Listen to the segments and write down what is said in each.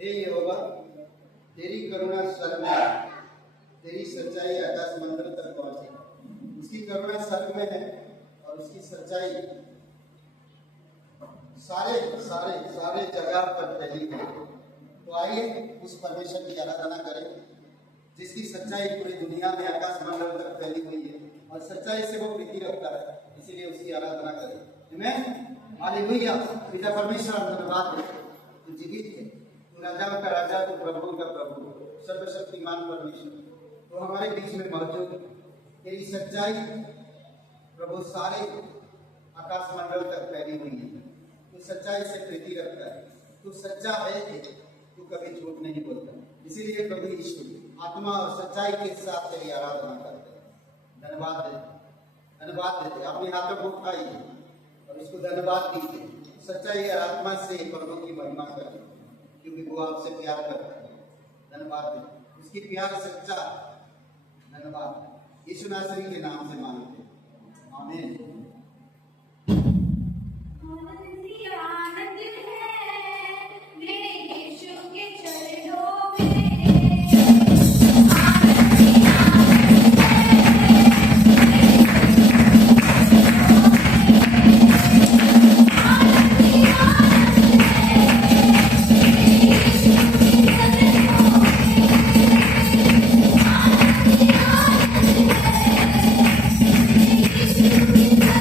हे यहोवा, तेरी करुणा स्वर्ग में, तेरी सच्चाई आकाश मंडल तक पहुंची। उसकी करुणा स्वर्ग में है और उसकी सच्चाई सारे सारे सारे जगह पर फैली है। तो आइए उस परमेश्वर की आराधना करें जिसकी सच्चाई पूरी दुनिया में आकाश मंडल तक फैली हुई है और सच्चाई से वो प्रीति रखता है, इसीलिए उसकी आराधना करें। आमीन, हालेलुया। पिता परमेश्वर, हम धन्यवाद देते हैं, तू जीवित है, तू राजाओं का राजा, तू प्रभु का प्रभु, सर्वशक्तिमान परमेश्वर, तो हमारे बीच में मौजूद। तेरी सच्चाई प्रभु सारे आकाश मंडल तक फैली हुई है। तू सच्चाई से प्रीति रखता है, तू सच्चा है, तू कभी झूठ नहीं बोलता। इसीलिए प्रभु यीशु आत्मा और सच्चाई के साथ तेरी आराधना करते हैं। धन्यवाद देते, धन्यवाद देते। अपने हाथों को उठाइए और इसको धन्यवाद दीजिए। सच्चाई और आत्मा से प्रभु की महिमा करें, क्योंकि वो आपसे प्यार करता है। धन्यवाद देते, उसकी प्यार सच्चा। धन्यवाद, यीशु नासरी के नाम से मांगते हैं, आमीन। Thank you.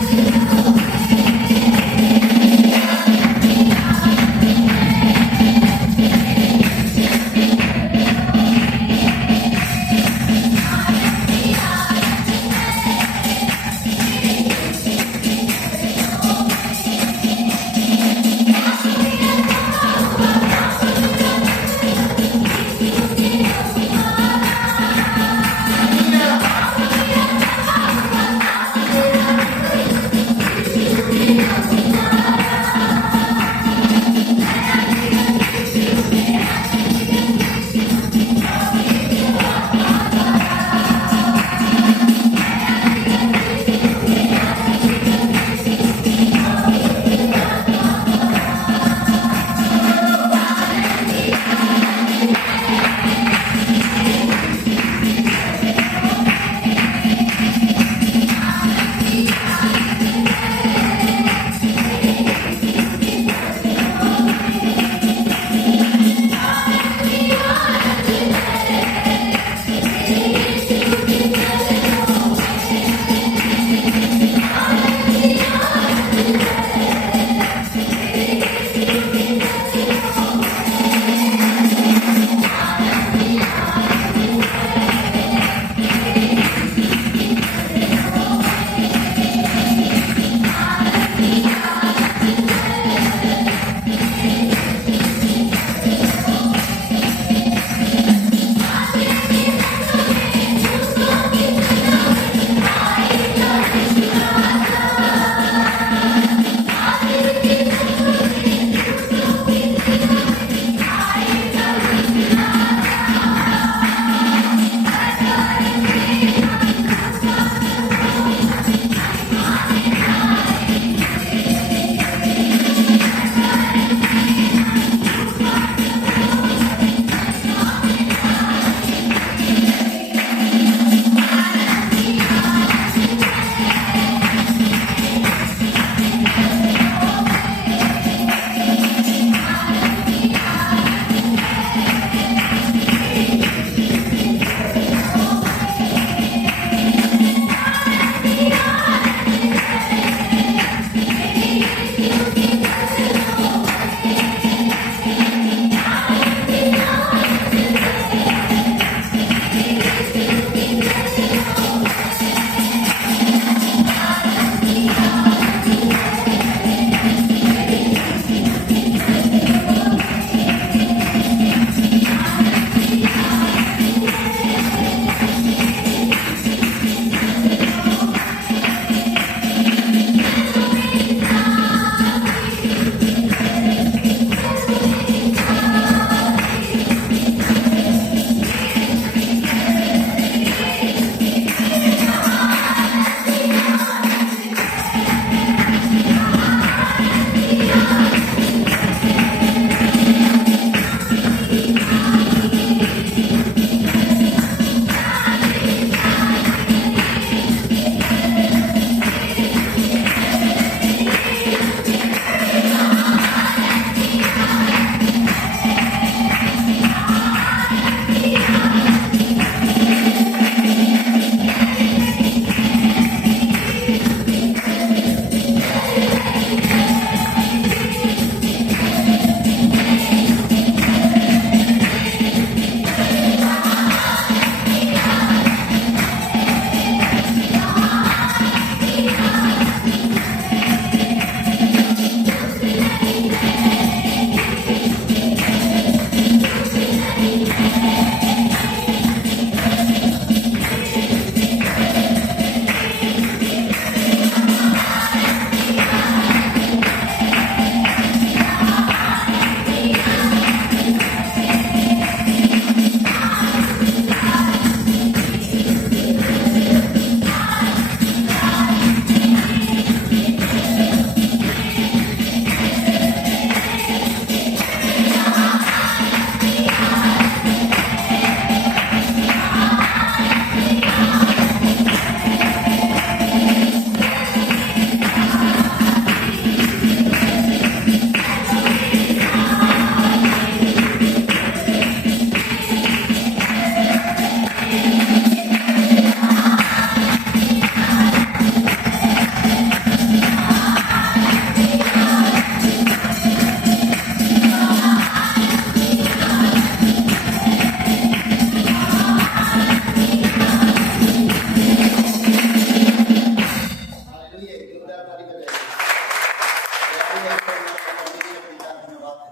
आइए परमेश्वर पिता धन्यवाद है।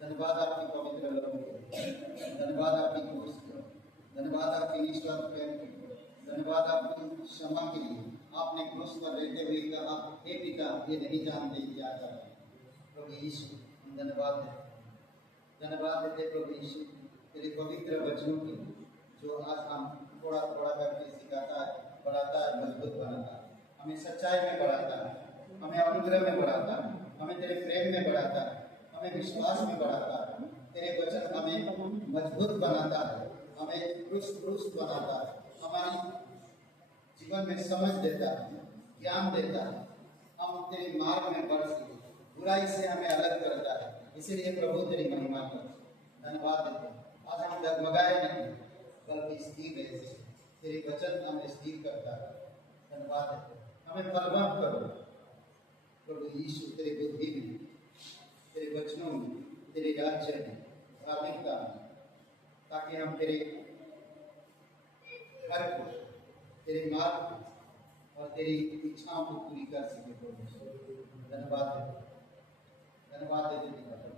धन्यवाद आपकी पवित्र लहू के, धन्यवाद आपकी क्रूस के, धन्यवाद आपकी निस्वार्थ प्रेम के, धन्यवाद आपकी क्षमा के लिए। आपने क्रूस पर रहते हुए कहा, हे पिता ये नहीं जानते क्या कर रहे हैं। प्रभु यीशु धन्यवाद देते, धन्यवाद देते प्रभु यीशु तेरे पवित्र वचनों की, जो आज हम थोड़ा थोड़ा करके सिखाता है, बढ़ाता है, मजबूत बनाता है, हमें सच्चाई में बढ़ाता है, हमें अनुग्रह में बढ़ाता है, हमें तेरे प्रेम में बढ़ाता है, हमें विश्वास में बढ़ाता है। तेरे वचन हमें मजबूत बनाता है, हमें दुरुस्त बनाता है, हमारी जीवन में समझ देता है, ज्ञान देता है, हम तेरे मार्ग में बढ़ सके, बुराई से हमें अलग करता है। इसीलिए प्रभु तेरी महिमा कर, धन्यवाद देते हैं। आज हम डगमगाए नहीं बल्कि स्थिर रहे, तेरे वचन हमें स्थिर करता है। धन्यवाद देते हैं, हमें बलवंत करो प्रभु यीशु, तेरे बुद्धि में, तेरे वचनों में, तेरे राज्य में, धार्मिकता में, ताकि हम तेरे घर को, तेरे मार्ग को और तेरी इच्छाओं को पूरी कर सके। प्रभु धन्यवाद देते, धन्यवाद देते पिता परमेश्वर।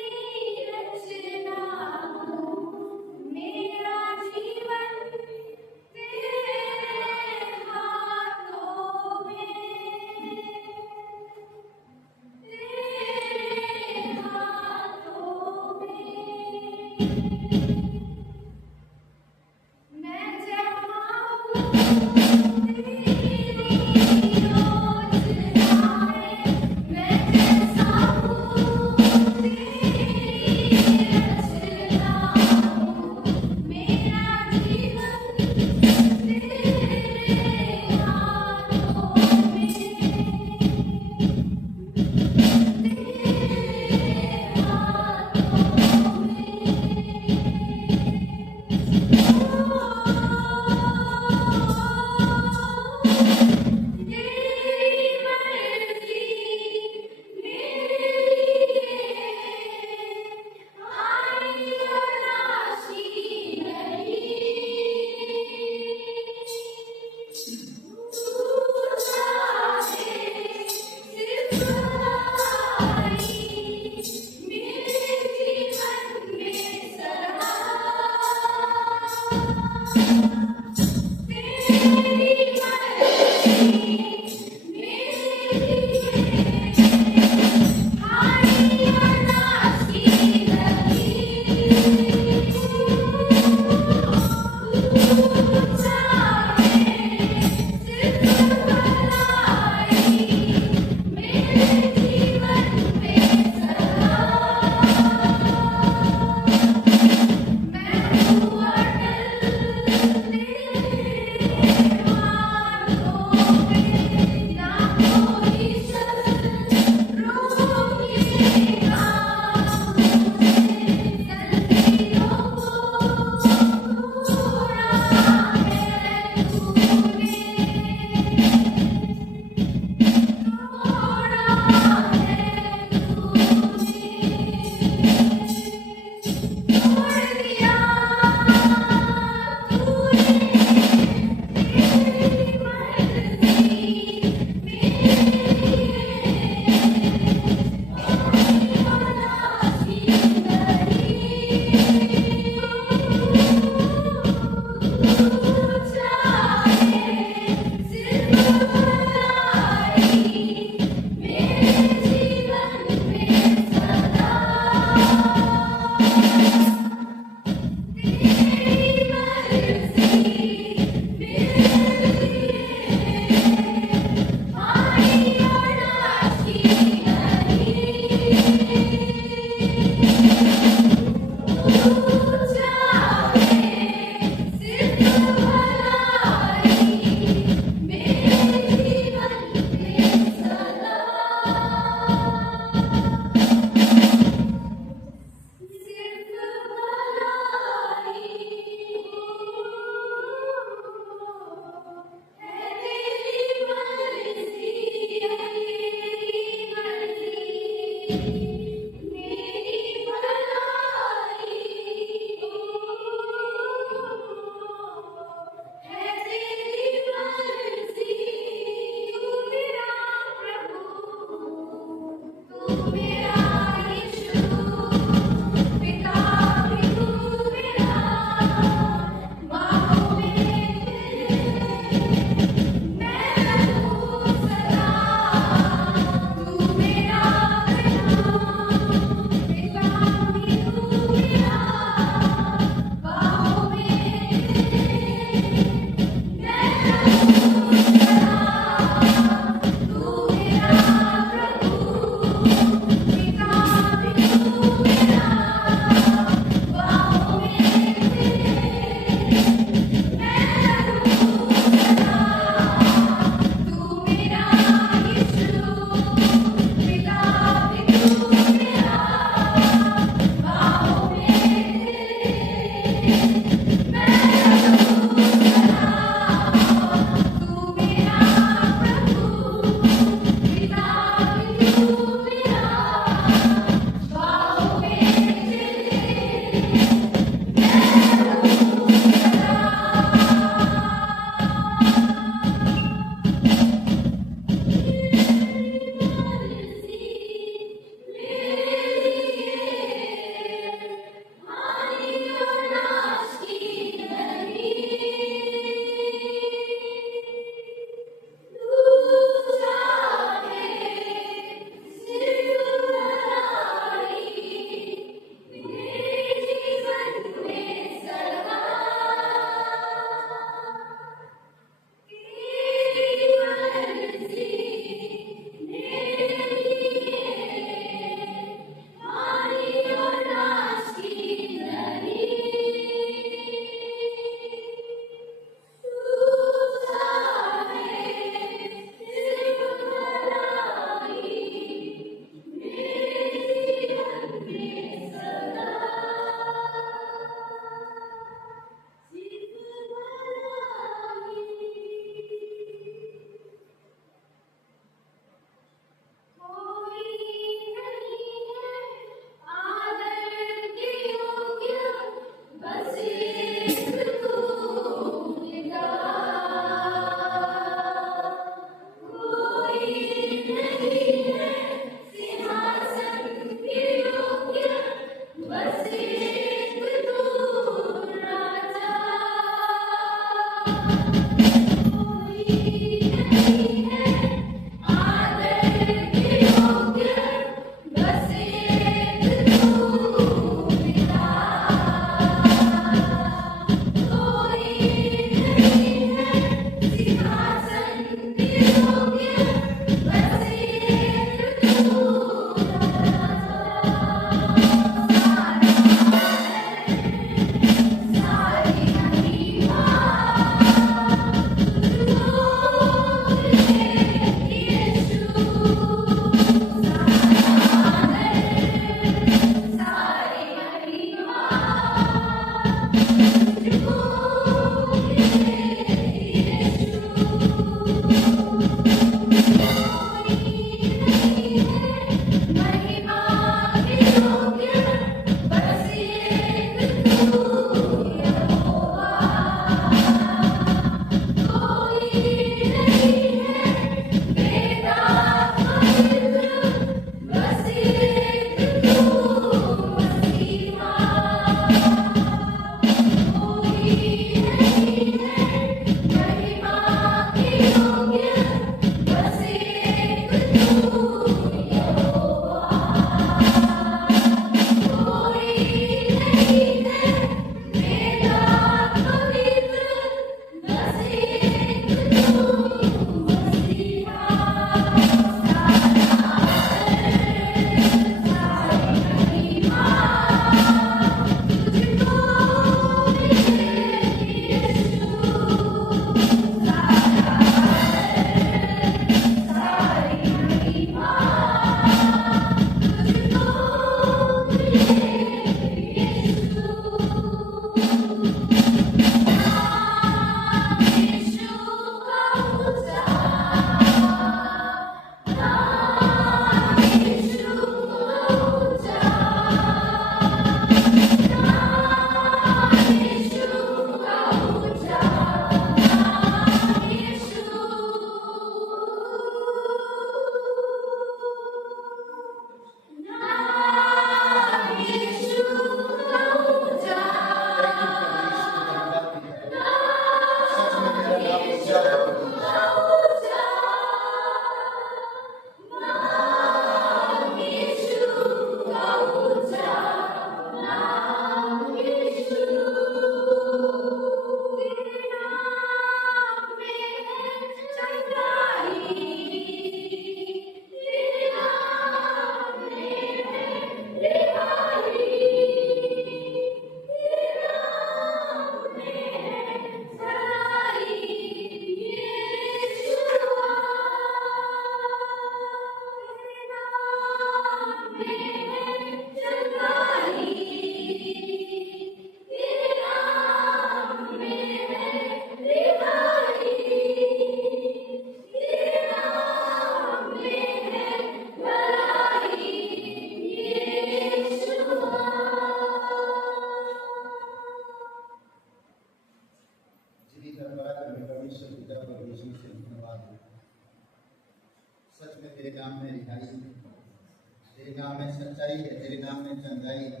सच्चाई है, तेरे नाम में चंगाई है,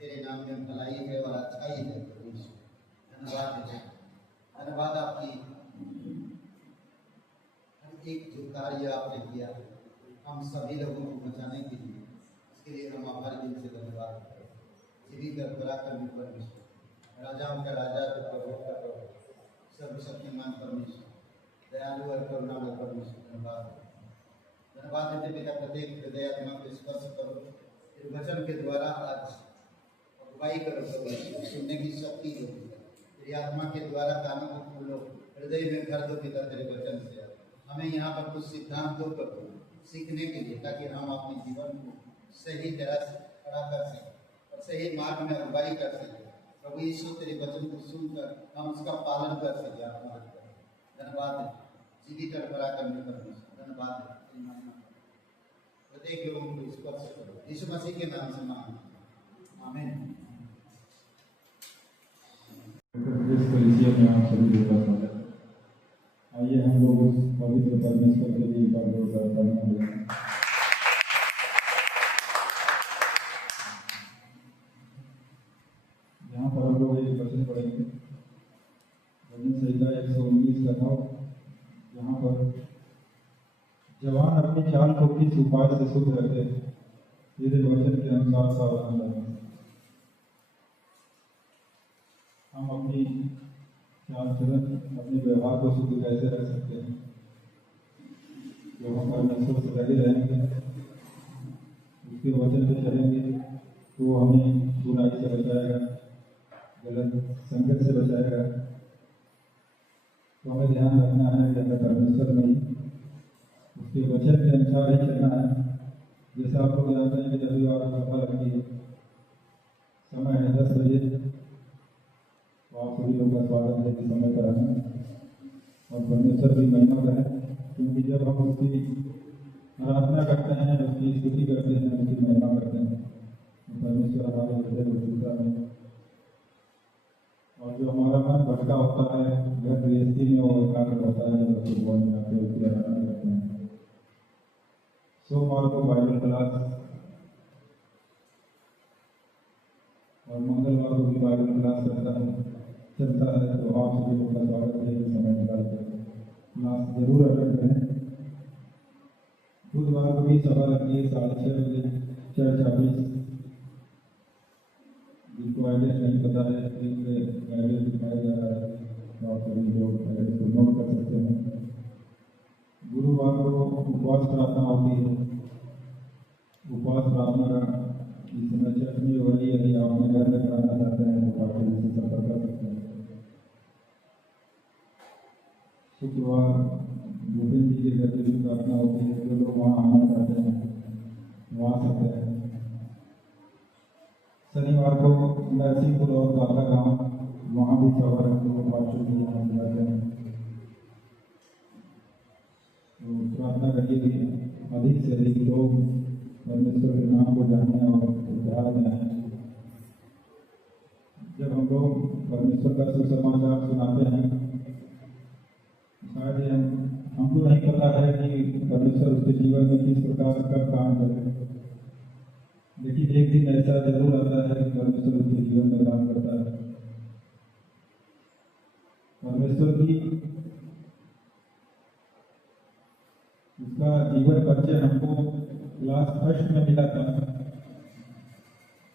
तेरे नाम में भलाई है और अच्छाई है। धन्यवाद है, धन्यवाद आपकी एक जो कार्य आपने किया हम सभी लोगों को बचाने के लिए, इसके लिए हम आभार दिल से धन्यवाद करें। जीवित और पराक्रमी परमेश्वर, राजाओं का राजा, प्रभु का प्रभु, सर्वशक्तिमान परमेश्वर, दयालु और करुणामय परमेश्वर, धन्यवाद। धन्यवाद देते पिता, प्रत्येक हृदय आत्मा को स्पर्श करो, तेरे वचन के द्वारा आज अगुवाई करो, सुनने की शक्ति दो, तेरी आत्मा के द्वारा कानों को खोलो, हृदय में भर दो पिता तेरे वचन से। हमें यहाँ पर कुछ सिद्धांतों को सीखने के लिए, ताकि हम अपने जीवन को सही तरह से खड़ा कर सकें और सही मार्ग में अगुवाई कर सकें। प्रभु यीशु तेरे वचन को सुनकर हम उसका पालन कर सकें। आप मदद करें। धन्यवाद है जीवित और पराक्रमी परमेश्वर, धन्यवाद है। प्रत्येक लोगों को स्पर्श करो, यीशु मसीह के नाम से मांगते, आमीन। में आप सभी लोगों का स्वागत है। आइए हम लोग उस पवित्र परमेश्वर के लिए एक बार धन्यवाद दें। यहाँ पर हम लोग एक वचन पढ़ेंगे, भजन संहिता 119 का भाव, यहाँ पर जवान अपनी चाल को किस उपाय से शुद्ध रखे, तेरे वचन के अनुसार सावधान रहें। हम अपनी चाल चलन, अपने व्यवहार को शुद्ध कैसे रख सकते हैं? जो हम परमेश्वर से लगे रहेंगे, उसके वचन पे चलेंगे, तो हमें बुराई से बचाएगा, गलत संगत से बचाएगा। तो हमें ध्यान रखना है कि अगर परमेश्वर नहीं, उसके वचन के अनुसार ही चलना है। जैसे आप लोग जानते हैं कि रविवार को सभा लगती है, समय है 10 बजे, तो आप सभी लोगों का स्वागत है कि समय पर आना और परमेश्वर की महिमा करें, क्योंकि जब हम उसकी आराधना करते हैं, उसकी स्तुति करते हैं, उसकी महिमा करते हैं, तो परमेश्वर हमारे हृदय को छूता है। और जो हमारा मन भटका होता है, घर गृहस्थी में वो एकाग्र होता है, जब भगवान में आते उसकी आराधना करते हैं। सोमवार को बाइबल क्लास और मंगलवार को भी बाइबल क्लास चलता है, तो आप सभी लोग का स्वागत है कि समय निकाल कर क्लास जरूर अटेंड करें। बुधवार को भी सभा लगती है 6:30 बजे, 4:40। जिनको एड्रेस नहीं पता है, एड्रेस दिखाया जा रहा है, तो आप सभी लोग एड्रेस को नोट कर सकते हैं। गुरुवार को उपवास प्रार्थना होती है। उपवास प्रार्थना का इस समय चर्च में हो रही है, यदि आप अपने घर में कराना चाहते हैं तो पार्टी से संपर्क कर सकते हैं। शुक्रवार गोविंद जी के घर पे भी प्रार्थना होती है, जो लोग वहाँ आना चाहते हैं वहाँ सकते हैं। शनिवार को नरसिंहपुर और काला गाँव, वहाँ भी सभा रखते हैं, पार्षद जी यहाँ बुलाते हैं। तो प्रार्थना करिए कि अधिक से अधिक लोग परमेश्वर के नाम को जानने और उद्धार में आए। जब हम लोग परमेश्वर का सुसमाचार सुनाते हैं, शायद हमको नहीं पता है कि परमेश्वर उसके जीवन में किस प्रकार का काम करे, लेकिन एक दिन ऐसा जरूर आता है कि परमेश्वर उसके जीवन में काम करता है। परमेश्वर की उसका जीवन परिचय हमको क्लास फर्स्ट में मिला था,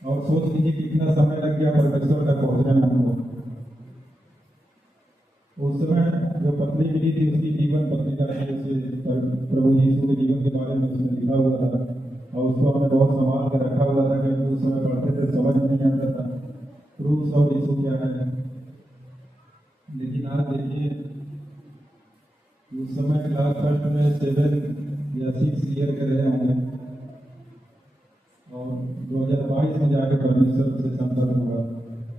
और सोच लीजिए कितना समय लग गया परमेश्वर तक पहुंचने में हमको। उस समय जो पत्नी मिली थी, उसकी जीवन पत्रिका है, उसे प्रभु यीशु के जीवन के बारे में उसने लिखा हुआ था, और उसको हमने बहुत संभाल कर रखा हुआ था, क्योंकि उस समय पढ़ते थे समझ नहीं आता था क्रूस और यीशु क्या है। लेकिन आज देखिए, उस समय क्लास फर्स्ट में 7 या 6 ईयर के रहे होंगे, और 2022 में जाकर परमेश्वर से संपर्क हुआ,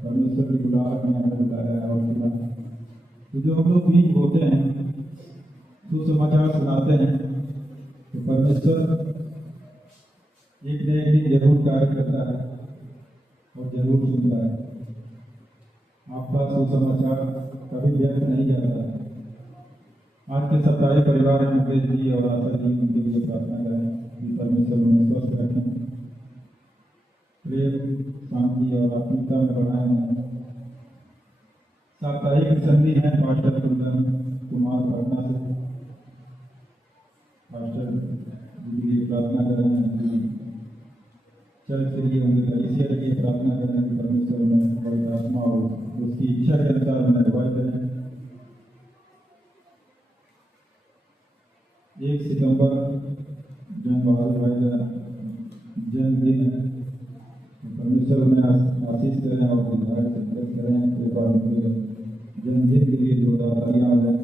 परमेश्वर की बुलाहट में हमें बुलाया और सुना। तो जो हम लोग बीज बोते हैं, सुसमाचार सुनाते हैं, तो परमेश्वर एक न एक दिन जरूर कार्य करता है और जरूर सुनता है। आपका सुसमाचार कभी व्यर्थ नहीं जाता है। आज के सप्ताह परिवार में मुकेश जी और आशा जी, उनके लिए प्रार्थना करें कि परमेश्वर उन्हें स्वस्थ रखें। शांति और आत्मिकता में बढ़ाए हैं। साप्ताहिक संधि है पास्टर कुंदन कुमार पटना से। पास्टर जी के लिए प्रार्थना करें कि चर्च के लिए, उनके कलीसिया के लिए प्रार्थना करें कि परमेश्वर में पवित्र आत्मा और उसकी इच्छा के अनुसार उन्हें अगुवाई करें। 1 सितंबर जंग बहादुर भाई का जन्मदिन है। परमेश्वर उन्हें आशीष करें और विधायक संकट करें। कृपा उनके जन्मदिन के लिए जोरदार तालियां आ जाए।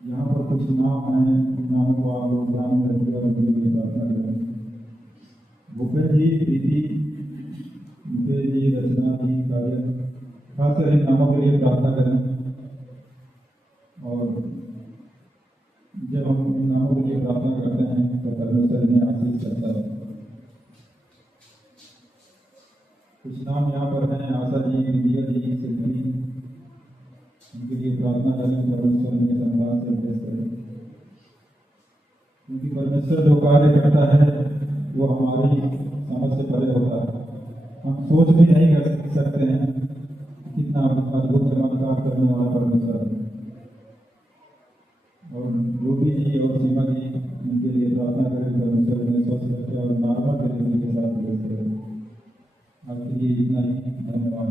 यहाँ पर कुछ नाम हैं, नामों को आप लोग ध्यान में रखिए और उनके लिए प्रार्थना करें। भूपेश जी, प्रीति, मुकेश जी, रचना जी, काजल, खासकर इन नामों के लिए प्रार्थना करें। और जब हम इन नामों के लिए प्रार्थना करते हैं तो परमेश्वर इन्हें आशीष करता है। कुछ नाम यहाँ पर हैं, आशा जी, विद्या जी, सिद्धि, उनके लिए प्रार्थना करें। परमेश्वर इन्हें सम्मान से उपदेश करें, क्योंकि परमेश्वर जो कार्य करता है वो हमारी समझ से परे होता है। हम सोच भी नहीं कर सकते हैं कितना अद्भुत चमत्कार करने वाला परमेश्वर है। और रूबी जी और सीमा जी, उनके लिए प्रार्थना करें। परमेश्वर इन्हें स्वस्थ रखे और नॉर्मल डिलीवरी के साथ उपदेश करें। आपके लिए इतना ही, धन्यवाद।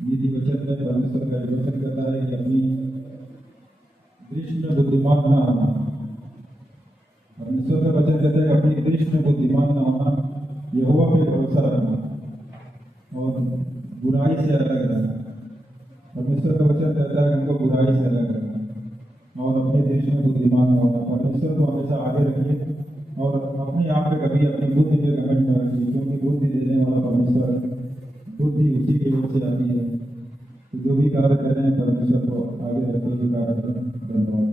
नीति वचन में परमेश्वर का वचन कहता है कि अपनी दृष्टि में बुद्धिमान न होना। परमेश्वर का वचन कहता है कि अपनी दृष्टि में बुद्धिमान न होना, यहोवा पे भरोसा रखना और बुराई से अलग रहना। परमेश्वर का वचन कहता है हमको बुराई से अलग रहना और अपनी दृष्टि में बुद्धिमान न होना। परमेश्वर को हमेशा आगे रखिए और अपने आप पे कभी अपनी बुद्धि पे घमंड न रखिए, क्योंकि बुद्धि देने वाला परमेश्वर है। बुद्धि उसी की ओर से आती है। तो जो भी कार्य करें परमेश्वर को आगे रखते हुए कार्य करें। धन्यवाद।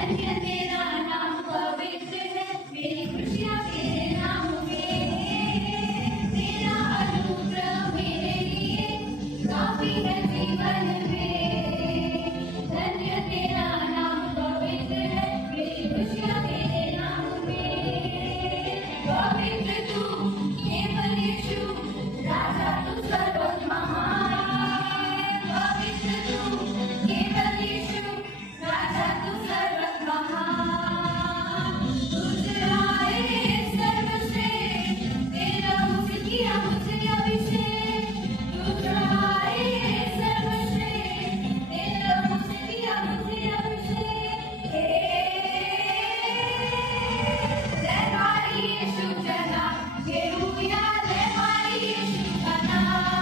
धन्य तेरा नाम पवित्र है, मेरी खुशियाँ तेरे नाम में है। तेरा अनुग्रह मेरे लिए काफी है जीवन में। धन्य तेरा नाम पवित्र है, मेरी खुशियाँ तेरे नाम में है। पवित्र तू केवल यीशु, राजा तू सर्वोच्च महान। पवित्र तू केवल यीशु, राजा तू सर्वोच्च महान। तुझ आए सर्वश्रेष्ठ, तेरा मुझ किया मुझे अभिषेक। तुझ आए सर्वश्रेष्ठ, तेरा मुझ किया मुझे अभिषेक। जय हमारी यीशु जना, हालेलुया। जय हमारी यीशु जना, जय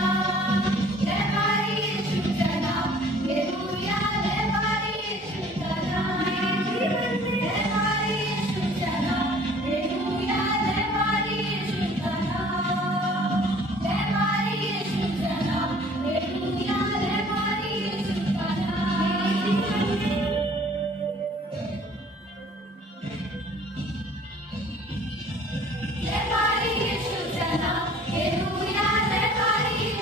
हमारी यीशु जना, हालेलुया। जय हमारी यीशु जना, जय हमारी यीशु जना, हालेलुया। जय हमारी यीशु जना, जय हमारी यीशु जना, हालेलुया। जय हमारी यीशु जना। जय हमारी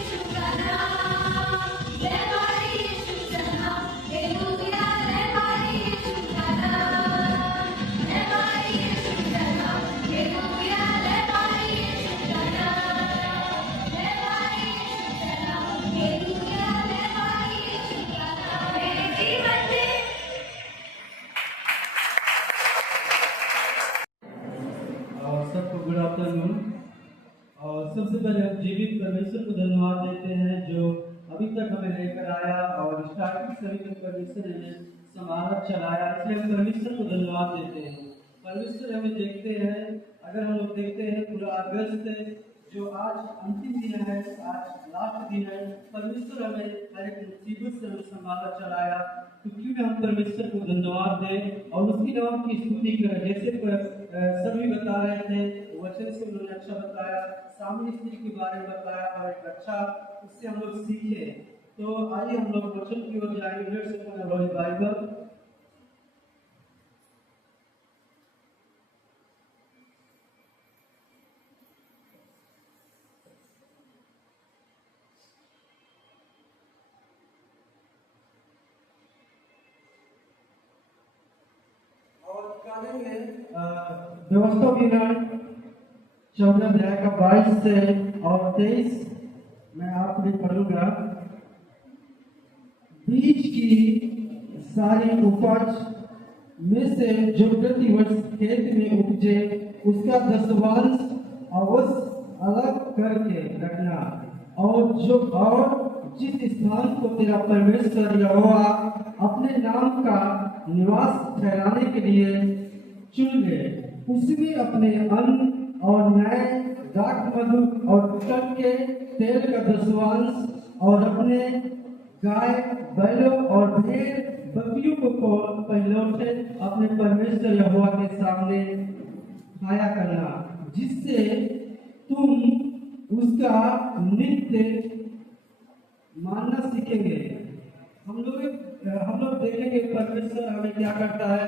यीशु जना, हालेलुया। जय हमारी यीशु जना, जय हमारी यीशु जना, हालेलुया। जय हमारी यीशु जना, जय हमारी यीशु जना, हालेलुया। जय हमारी यीशु जना, जय हमारी यीशु जना, हालेलुया। जय हमारी यीशु जना। मेरे जीवन में और सबको गुड आफ्टरनून। और सबसे पहले हम जीवित परमेश्वर को धन्यवाद देते हैं जो अभी तक हमें लेकर आया और स्टार्टिंग से अभी तक परमेश्वर ने संभाला चलाया, इसलिए हम परमेश्वर को धन्यवाद देते हैं। परमेश्वर हमें देखते हैं, अगर हम लोग देखते हैं पूरा अगस्त जो आज अंतिम दिन है, आज लास्ट दिन है, परमेश्वर हमें हर एक मुसीबत से हमें संभाला चलाया, तो क्यों ना हम परमेश्वर को धन्यवाद दें और उसकी नाम की स्तुति करें। जैसे सभी बता रहे थे, वचन से उन्होंने अच्छा बताया, सामने स्त्री के बारे में बताया और एक अच्छा उससे हम लोग सीखे। तो आइए हम लोग वचन की ओर जाएंगे। Let's open our Bible. व्यवस्था विवरण 14 अध्याय का 22 से और 23 मैं आपके लिए पढ़ूंगा। बीज की सारी उपज में से जो प्रति वर्ष खेत में उपजे उसका 10वांश अवश्य अलग करके रखना, और जिस स्थान को तेरा परमेश्वर यहोवा अपने नाम का निवास ठहराने के लिए चुन ले, उसमें अपने अन्न और नए दाख मधु और तट के तेल का 10वांश और अपने गाय बैलों और भेड़ बकरियों को पहलौठे अपने परमेश्वर यहोवा के सामने खाया करना, जिससे तुम उसका नित्य मानना सीखेंगे। हम लोग देखेंगे परमेश्वर हमें क्या करता है।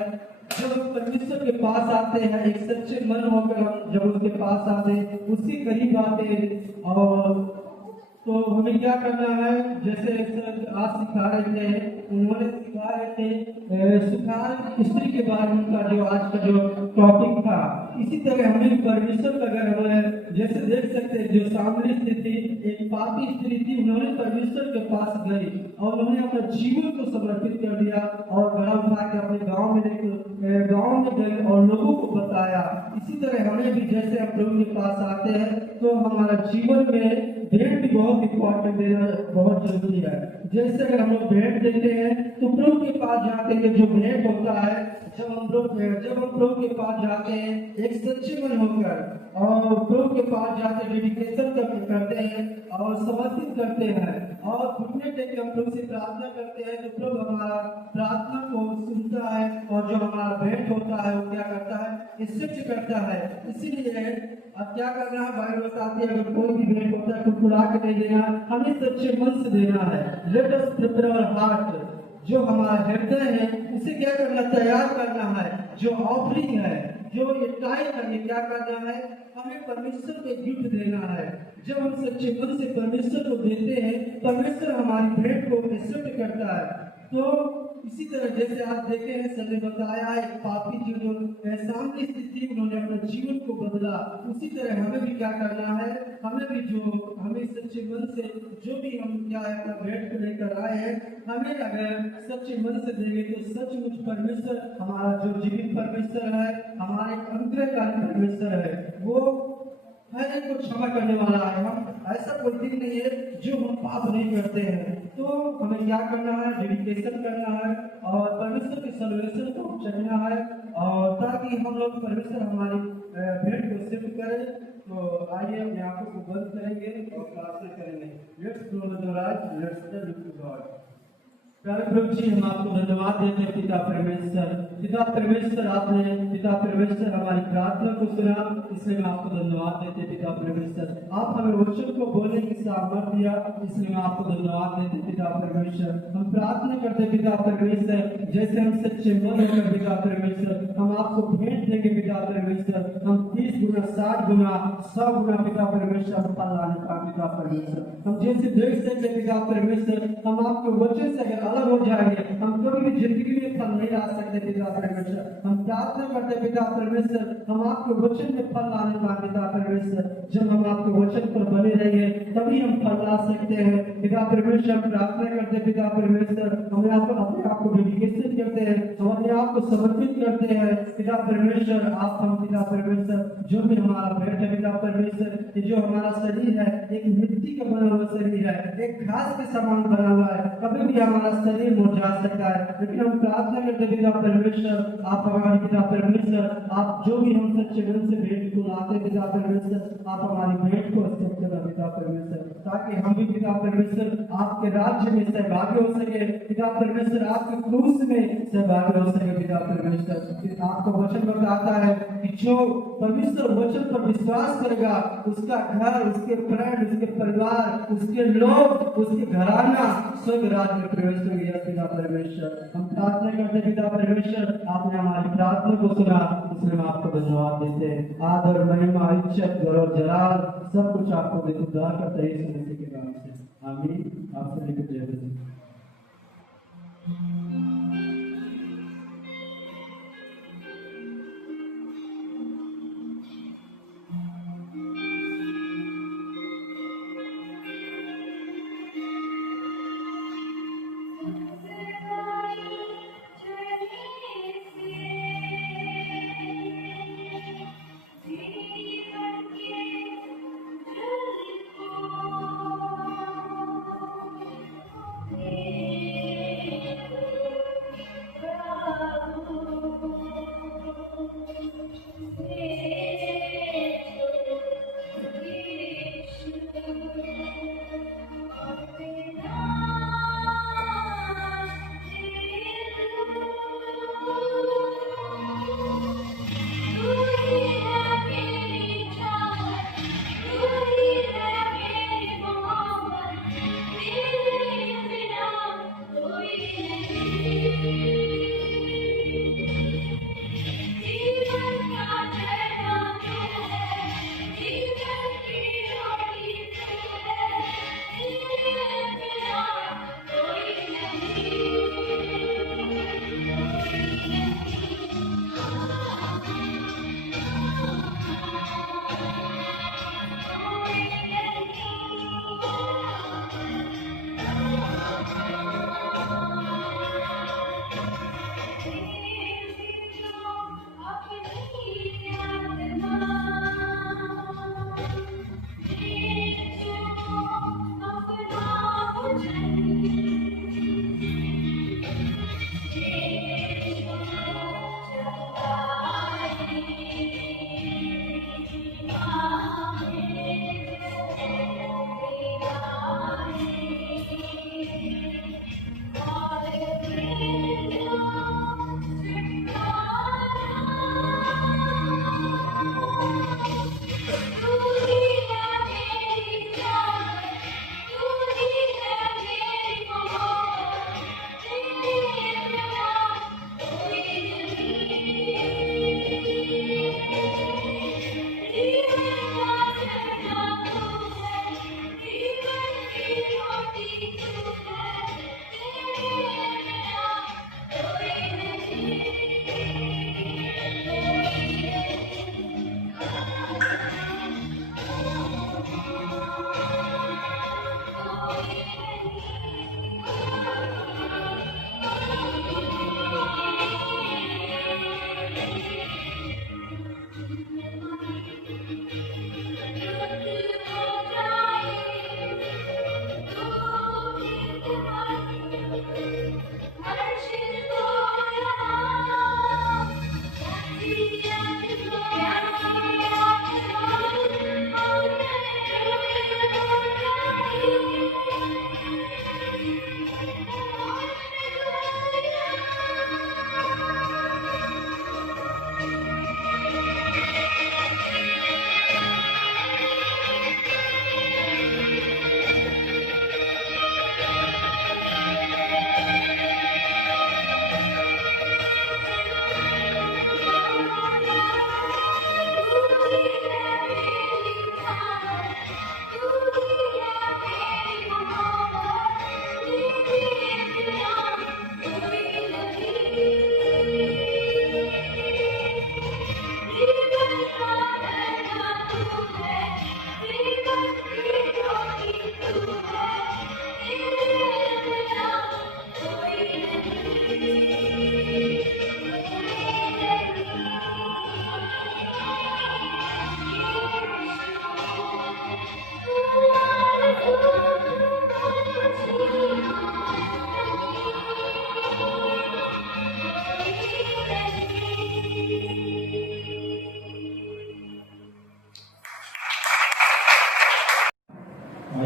जब हम परमेश्वर के पास आते हैं, एक सच्चे मन होकर हम जब उसके पास आते हैं, उसके करीब आते हैं, और तो हमें क्या करना है। जैसे आज सिखा रहे थे, उन्होंने सिखा रहे थे सुखार स्त्री के बारे में उनका जो आज का जो टॉपिक था, इसी तरह हमें परमेश्वर का अगर हमें जैसे देख सकते हैं, जो सामने स्थिति एक पापी स्त्री थी, उन्होंने परमेश्वर के पास गई और उन्होंने अपना जीवन को समर्पित कर दिया और घड़ा उठा के अपने गांव में गए और लोगों को बताया। इसी तरह हमें भी जैसे हम प्रभु के पास आते हैं तो हमारा जीवन में भेंट भी बहुत इंपॉर्टेंट देना बहुत जरूरी है। जैसे अगर हम लोग भेंट देते हैं तो प्रभु के पास जाते हैं, जो भेंट होता है, जब हम प्रभु के पास जाते हैं एक सच्चे मन होकर और प्रभु के पास जाते डेडिकेशन करते हैं और समर्पित करते हैं और घुटने टेक के हम प्रभु से प्रार्थना करते हैं, तो प्रभु हमारा प्रार्थना को सुनता है और जो हमारा भेंट होता है वो क्या करता है, एक्सेप्ट करता है। इसीलिए अब क्या करना है, बाइबल बताती है अगर कोई भी भेंट होता है कुरकुरा के नहीं देना, हमें सच्चे मन से देना है। Let us prepare our heart. जो हमारा हृदय है उसे क्या करना, तैयार करना है। जो ऑफरिंग है, जो ये टाइम है, ये क्या करना है, हमें परमेश्वर को गिफ्ट देना है। जब हम सच्चे मन से परमेश्वर को देते हैं, परमेश्वर हमारी भेंट को एक्सेप्ट करता है। तो इसी तरह जैसे आप देखे हैं, सर ने बताया है, पापी जो सामने स्थिति उन्होंने अपने जीवन को बदला, उसी तरह हमें भी क्या करना है, हमें भी जो हमें सच्चे मन से जो भी हम क्या है अपना भेंट को लेकर आए हैं, हमें अगर सच्चे मन से देंगे तो सचमुच परमेश्वर हमारा जो जीवित परमेश्वर है, हमारे अनुग्रहकारी परमेश्वर है, वो हर एक को क्षमा करने वाला है। हम ऐसा कोई दिन नहीं है जो हम पाप नहीं करते हैं। तो हमें क्या करना है, डेडिकेशन करना है और परमेश्वर के सल्वेशन को चलना है, और ताकि हम लोग परमेश्वर हमारी भेंट को सिद्ध करें। तो आइए अपने आंखों को बंद करेंगे और प्रार्थना करेंगे। Let's close the eyes, let's look to God. प्यारे प्रभु जी, हम आपको धन्यवाद देते हैं पिता परमेश्वर। पिता परमेश्वर, आपने पिता परमेश्वर हमारी प्रार्थना को सुना, इसलिए मैं आपको धन्यवाद देते हैं पिता परमेश्वर। आप हमें वचन को बोलने की सामर्थ्य दिया, इसलिए मैं आपको धन्यवाद देते हैं पिता परमेश्वर। हम प्रार्थना करते हैं पिता परमेश्वर, जैसे हम सच्चे मन होकर पिता परमेश्वर हम आपको भेंट देंगे पिता परमेश्वर, हम 30 गुना 60 गुना 100 गुना पिता परमेश्वर फल लाने का पिता परमेश्वर। हम जैसे देख सकते पिता परमेश्वर, हम आपके वचन से अगर अलग हो जाएंगे, हम कभी भी जिंदगी में फल नहीं ला सकते पिता परमेश्वर। हम प्रार्थना करते पिता परमेश्वर, हम आपके वचन में फल लाने का पिता परमेश्वर। जब हम आपके वचन पर बने रहेंगे तभी हम फल ला सकते हैं पिता परमेश्वर। हम प्रार्थना करते पिता परमेश्वर, हमें अपने आप को डेडिकेशन करते हैं, हम अपने आप को समर्पित करते हैं पिता परमेश्वर। आप हम पिता परमेश्वर जो भी हमारा भेंट है पिता परमेश्वर, ये जो हमारा शरीर है एक मिट्टी का बना हुआ शरीर है, एक घास के समान बना हुआ है, कभी भी हमारा शरीर मुरझा सकता है, लेकिन हम प्रार्थना करते पिता परमेश्वर, आप हमारे पिता परमेश्वर, आप जो भी हम सच्चे मन से भेंट को लाते पिता परमेश्वर, आप हमारी भेंट को एक्सेप्ट करना पिता परमेश्वर, ताकि हम भी पिता परमेश्वर आपके राज्य में सहभागी हो सके पिता परमेश्वर, आपके क्रूस में सहभागी हो सके पिता परमेश्वर। आपका वचन बताता है कि जो परमेश्वर वचन पर विश्वास करेगा उसका घर, उसके फ्रेंड, उसके परिवार, उसके लोग, उसके घराना स्वर्ग राज्य में प्रवेश करेगा पिता परमेश्वर। हम प्रार्थना करते पिता परमेश्वर, आपने हमारी प्रार्थना को सुना, इसलिए हम आपको धन्यवाद देते हैं। आदर, महिमा, इज्जत, गौरव, जलाल सब कुछ आपको खुदा करते हैं यीशु मसीह के नाम से, आमीन। आप सभी को जय मसीह।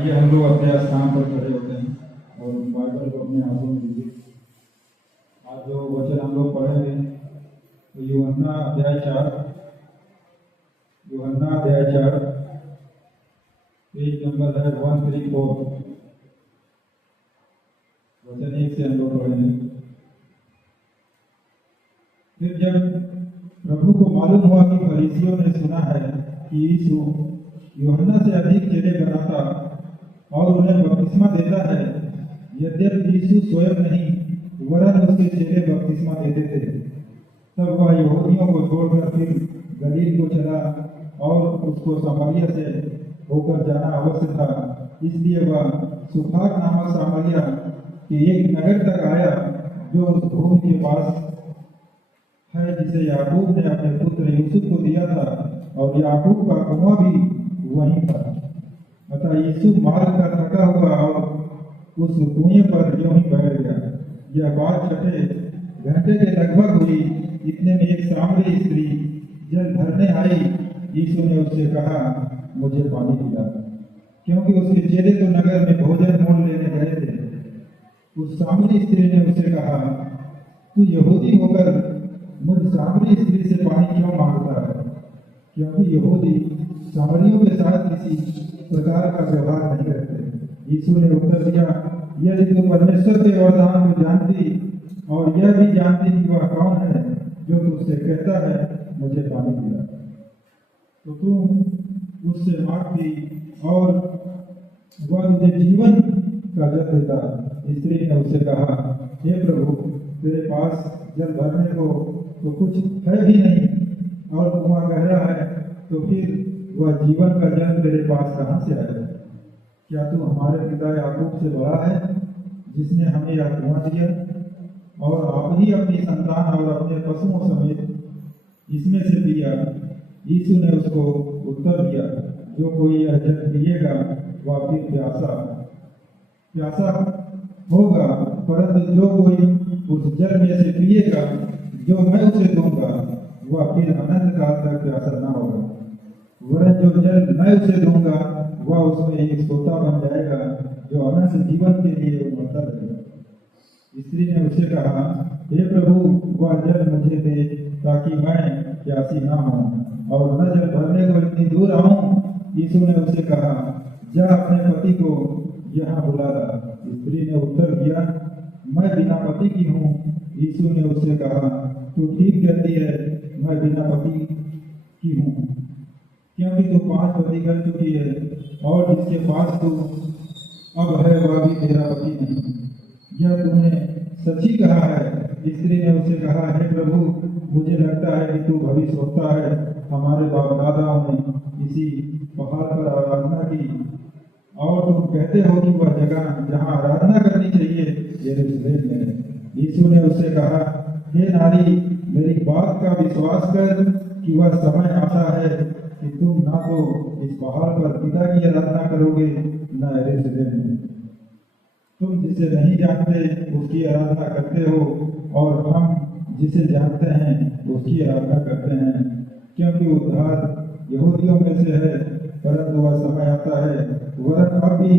आइए हम लोग अपने स्थान पर खड़े होते हैं और बाइबल को अपने हाथों में लीजिए। आज जो वचन हम लोग पढ़ेंगे तो यूहन्ना अध्याय 4 पेज नंबर है 134। वचन 1 से हम लोग पढ़ेंगे। फिर जब प्रभु को मालूम हुआ कि फरीसियों ने सुना है कि यीशु यूहन्ना से अधिक चेले बनाता और उन्हें बपतिस्मा देता है, यद्यपि यीशु स्वयं नहीं वरन उसके चेले बपतिस्मा देते थे, तब वह यहूदियों को छोड़कर फिर गलील को चला और उसको सामरिया से होकर जाना अवश्य था। इसलिए वह सुखार नामक सामरिया के एक नगर तक आया जो उस भूमि के पास है जिसे याकूब ने अपने पुत्र यूसुफ को दिया था, और याकूब का कुआं भी वहीं था। अतः यीशु मार्ग का थका हुआ और उस कुएं पर यूं ही बैठ गया। यह बात 6 घंटे के लगभग हुई। इतने में एक सामरी स्त्री जल भरने आई। यीशु ने उससे कहा, मुझे पानी पिला, क्योंकि उसके चेले तो नगर में भोजन मोल लेने गए थे। उस सामरी स्त्री ने उससे कहा, तू यहूदी होकर मुझ सामरी स्त्री से पानी क्यों मांगता है? क्योंकि यहूदी सामरियों के साथ किसी प्रकार का व्यवहार नहीं करते। यीशु ने उत्तर दिया, यदि तू परमेश्वर के वरदान को जानती और यह भी जानती कि वह कौन है जो तुझसे कहता है मुझे पानी पिला, तो तू उससे मांगती और वह तुझे जीवन का जल देता। स्त्री ने उससे कहा, हे प्रभु, तेरे पास जल भरने को तो कुछ है भी नहीं और कुआं गहरा है, तो फिर वह जीवन का जल तेरे पास कहाँ से आएगा? क्या तू हमारे पिता याकूब से बड़ा है जिसने हमें यह कुआं दिया, और आप ही अपनी संतान और अपने पशुओं समेत इसमें से पिया? यीशु ने उसको उत्तर दिया, जो कोई यह जल पिएगा वह फिर प्यासा होगा, परंतु जो कोई उस जल में से पिएगा जो मैं उसे दूंगा वह फिर अनंत काल तक प्यासा न होगा, वरन जो जल मैं उसे दूंगा वह उसमें एक सोता बन जाएगा जो अनंत जीवन के लिए उमड़ता रहेगा। स्त्री ने उससे कहा, हे प्रभु, वह जल मुझे दे ताकि मैं प्यासी न हूं और न जल भरने को इतनी दूर आऊं। यीशु ने उससे कहा, जा अपने पति को यहाँ बुला ला। स्त्री ने उत्तर दिया, मैं बिना पति की हूँ। यीशु ने उससे कहा, तू ठीक कहती है, मैं बिना पति की हूँ, क्योंकि तू 5 पति कर चुकी है और जिसके पास तू अब है वह भी तेरा पति नहीं। यह तूने सच्ची कहा है। स्त्री ने उससे कहा, हे प्रभु, मुझे लगता है कि तू भविष्यवक्ता है। हमारे बाप दादाओं ने इसी पहाड़ पर आराधना की और तुम कहते हो कि वह जगह जहाँ आराधना करनी चाहिए यरूशलेम में है। यीशु ने उससे कहा, हे नारी, मेरी बात का विश्वास कर कि वह समय आता है कि तुम ना तो इस पहाड़ पर पिता की आराधना करोगे न यरूशलेम में। तुम जिसे नहीं जानते उसकी आराधना करते हो और हम जिसे जानते हैं उसकी आराधना करते हैं, क्योंकि उद्धार यहूदियों में से है। परंतु वह समय आता है, वरन अब भी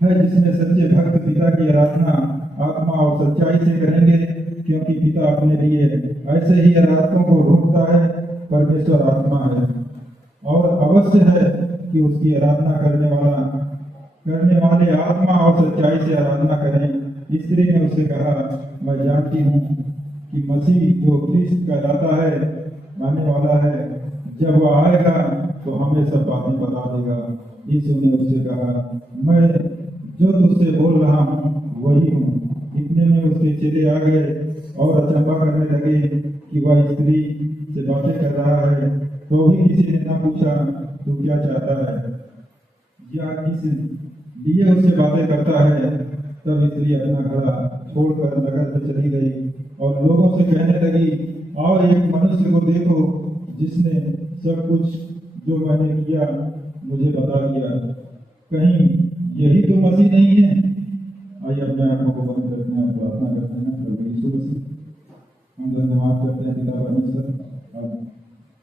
है, जिसमें सच्चे भक्त पिता की आराधना आत्मा और सच्चाई से करेंगे, क्योंकि पिता अपने लिए ऐसे ही आराधकों को ढूंढता है। परमेश्वर आत्मा है और अवश्य है कि उसकी आराधना करने वाले आत्मा और सच्चाई से आराधना करें। स्त्री ने उससे कहा, मैं जानती हूँ कि मसीह जो ख्रिस्त कहलाता है आने वाला है, जब वह आएगा तो हमें सब बातें बता देगा। यीशु ने उससे कहा, मैं जो तुझसे बोल रहा हूँ वही हूँ। इतने में उसके चेले आ गए और अचंभा करने लगे कि वह स्त्री से बातें कर रहा है, तो भी किसी ने न पूछा, तू क्या चाहता है या किस लिए उससे बातें करता है। तब स्त्री अपना घड़ा छोड़कर नगर में चली गई और लोगों से कहने लगी, आओ एक मनुष्य को देखो जिसने सब कुछ जो मैंने किया मुझे बता दिया। कहीं यही तो मसीह नहीं है? आइए अपने आंखों को बंद करते हैं, प्रार्थना करते हैं। प्रभु यीशु मसीह, हम धन्यवाद करते हैं पिता परमेश्वर, और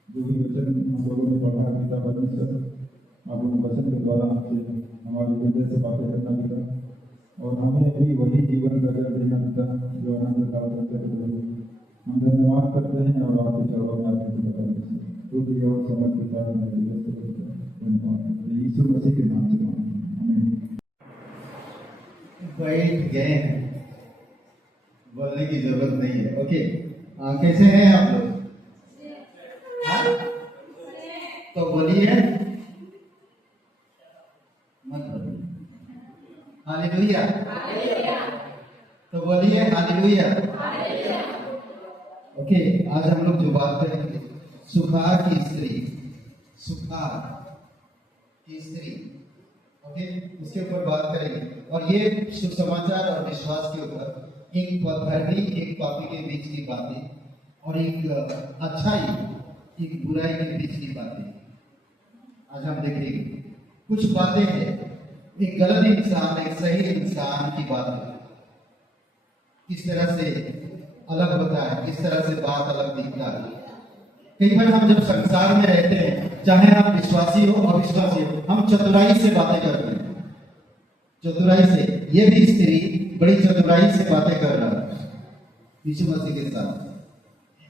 जो भी वचन हम लोगों ने पढ़ा पिता परमेश्वर, आप उन वचन के द्वारा हमसे हमारे हृदय से बातें करना पिता, और हमें भी वही जीवन का डर देना पिता जो आनंद काल तक रहे। हम धन्यवाद करते हैं और आपके चरणों में आपके बताते तो भी और समझ के साथ धन्यवाद करते हैं यीशु मसीह के नाम से आमीन। बैठ गए हैं, बोलने की जरूरत नहीं है। ओके, कैसे हैं आप लोग? हाँ? तो बोलिए मत बोलिए हालेलुया। तो बोलिए हालेलुया। ओके, आज हम लोग जो बात करेंगे सुखार की स्त्री, सुखार की स्त्री, ओके, उसके ऊपर बात करेंगे। और ये सुसमाचार और विश्वास के ऊपर एक धर्मी एक पापी के बीच की बातें और एक अच्छाई एक बुराई के बीच की बातें आज हम देखेंगे। कुछ बातें हैं, एक गलत इंसान एक सही इंसान की बात है, किस तरह से अलग होता है, किस तरह से बात अलग दिखता है। कई बार हम जब संसार में रहते हैं, चाहे हम विश्वासी हो अविश्वासी हो, हम चतुराई से बातें करते हैं, चतुराई से। ये भी स्त्री बड़ी चतुराई से बातें कर रहा है यीशु मसीह के साथ।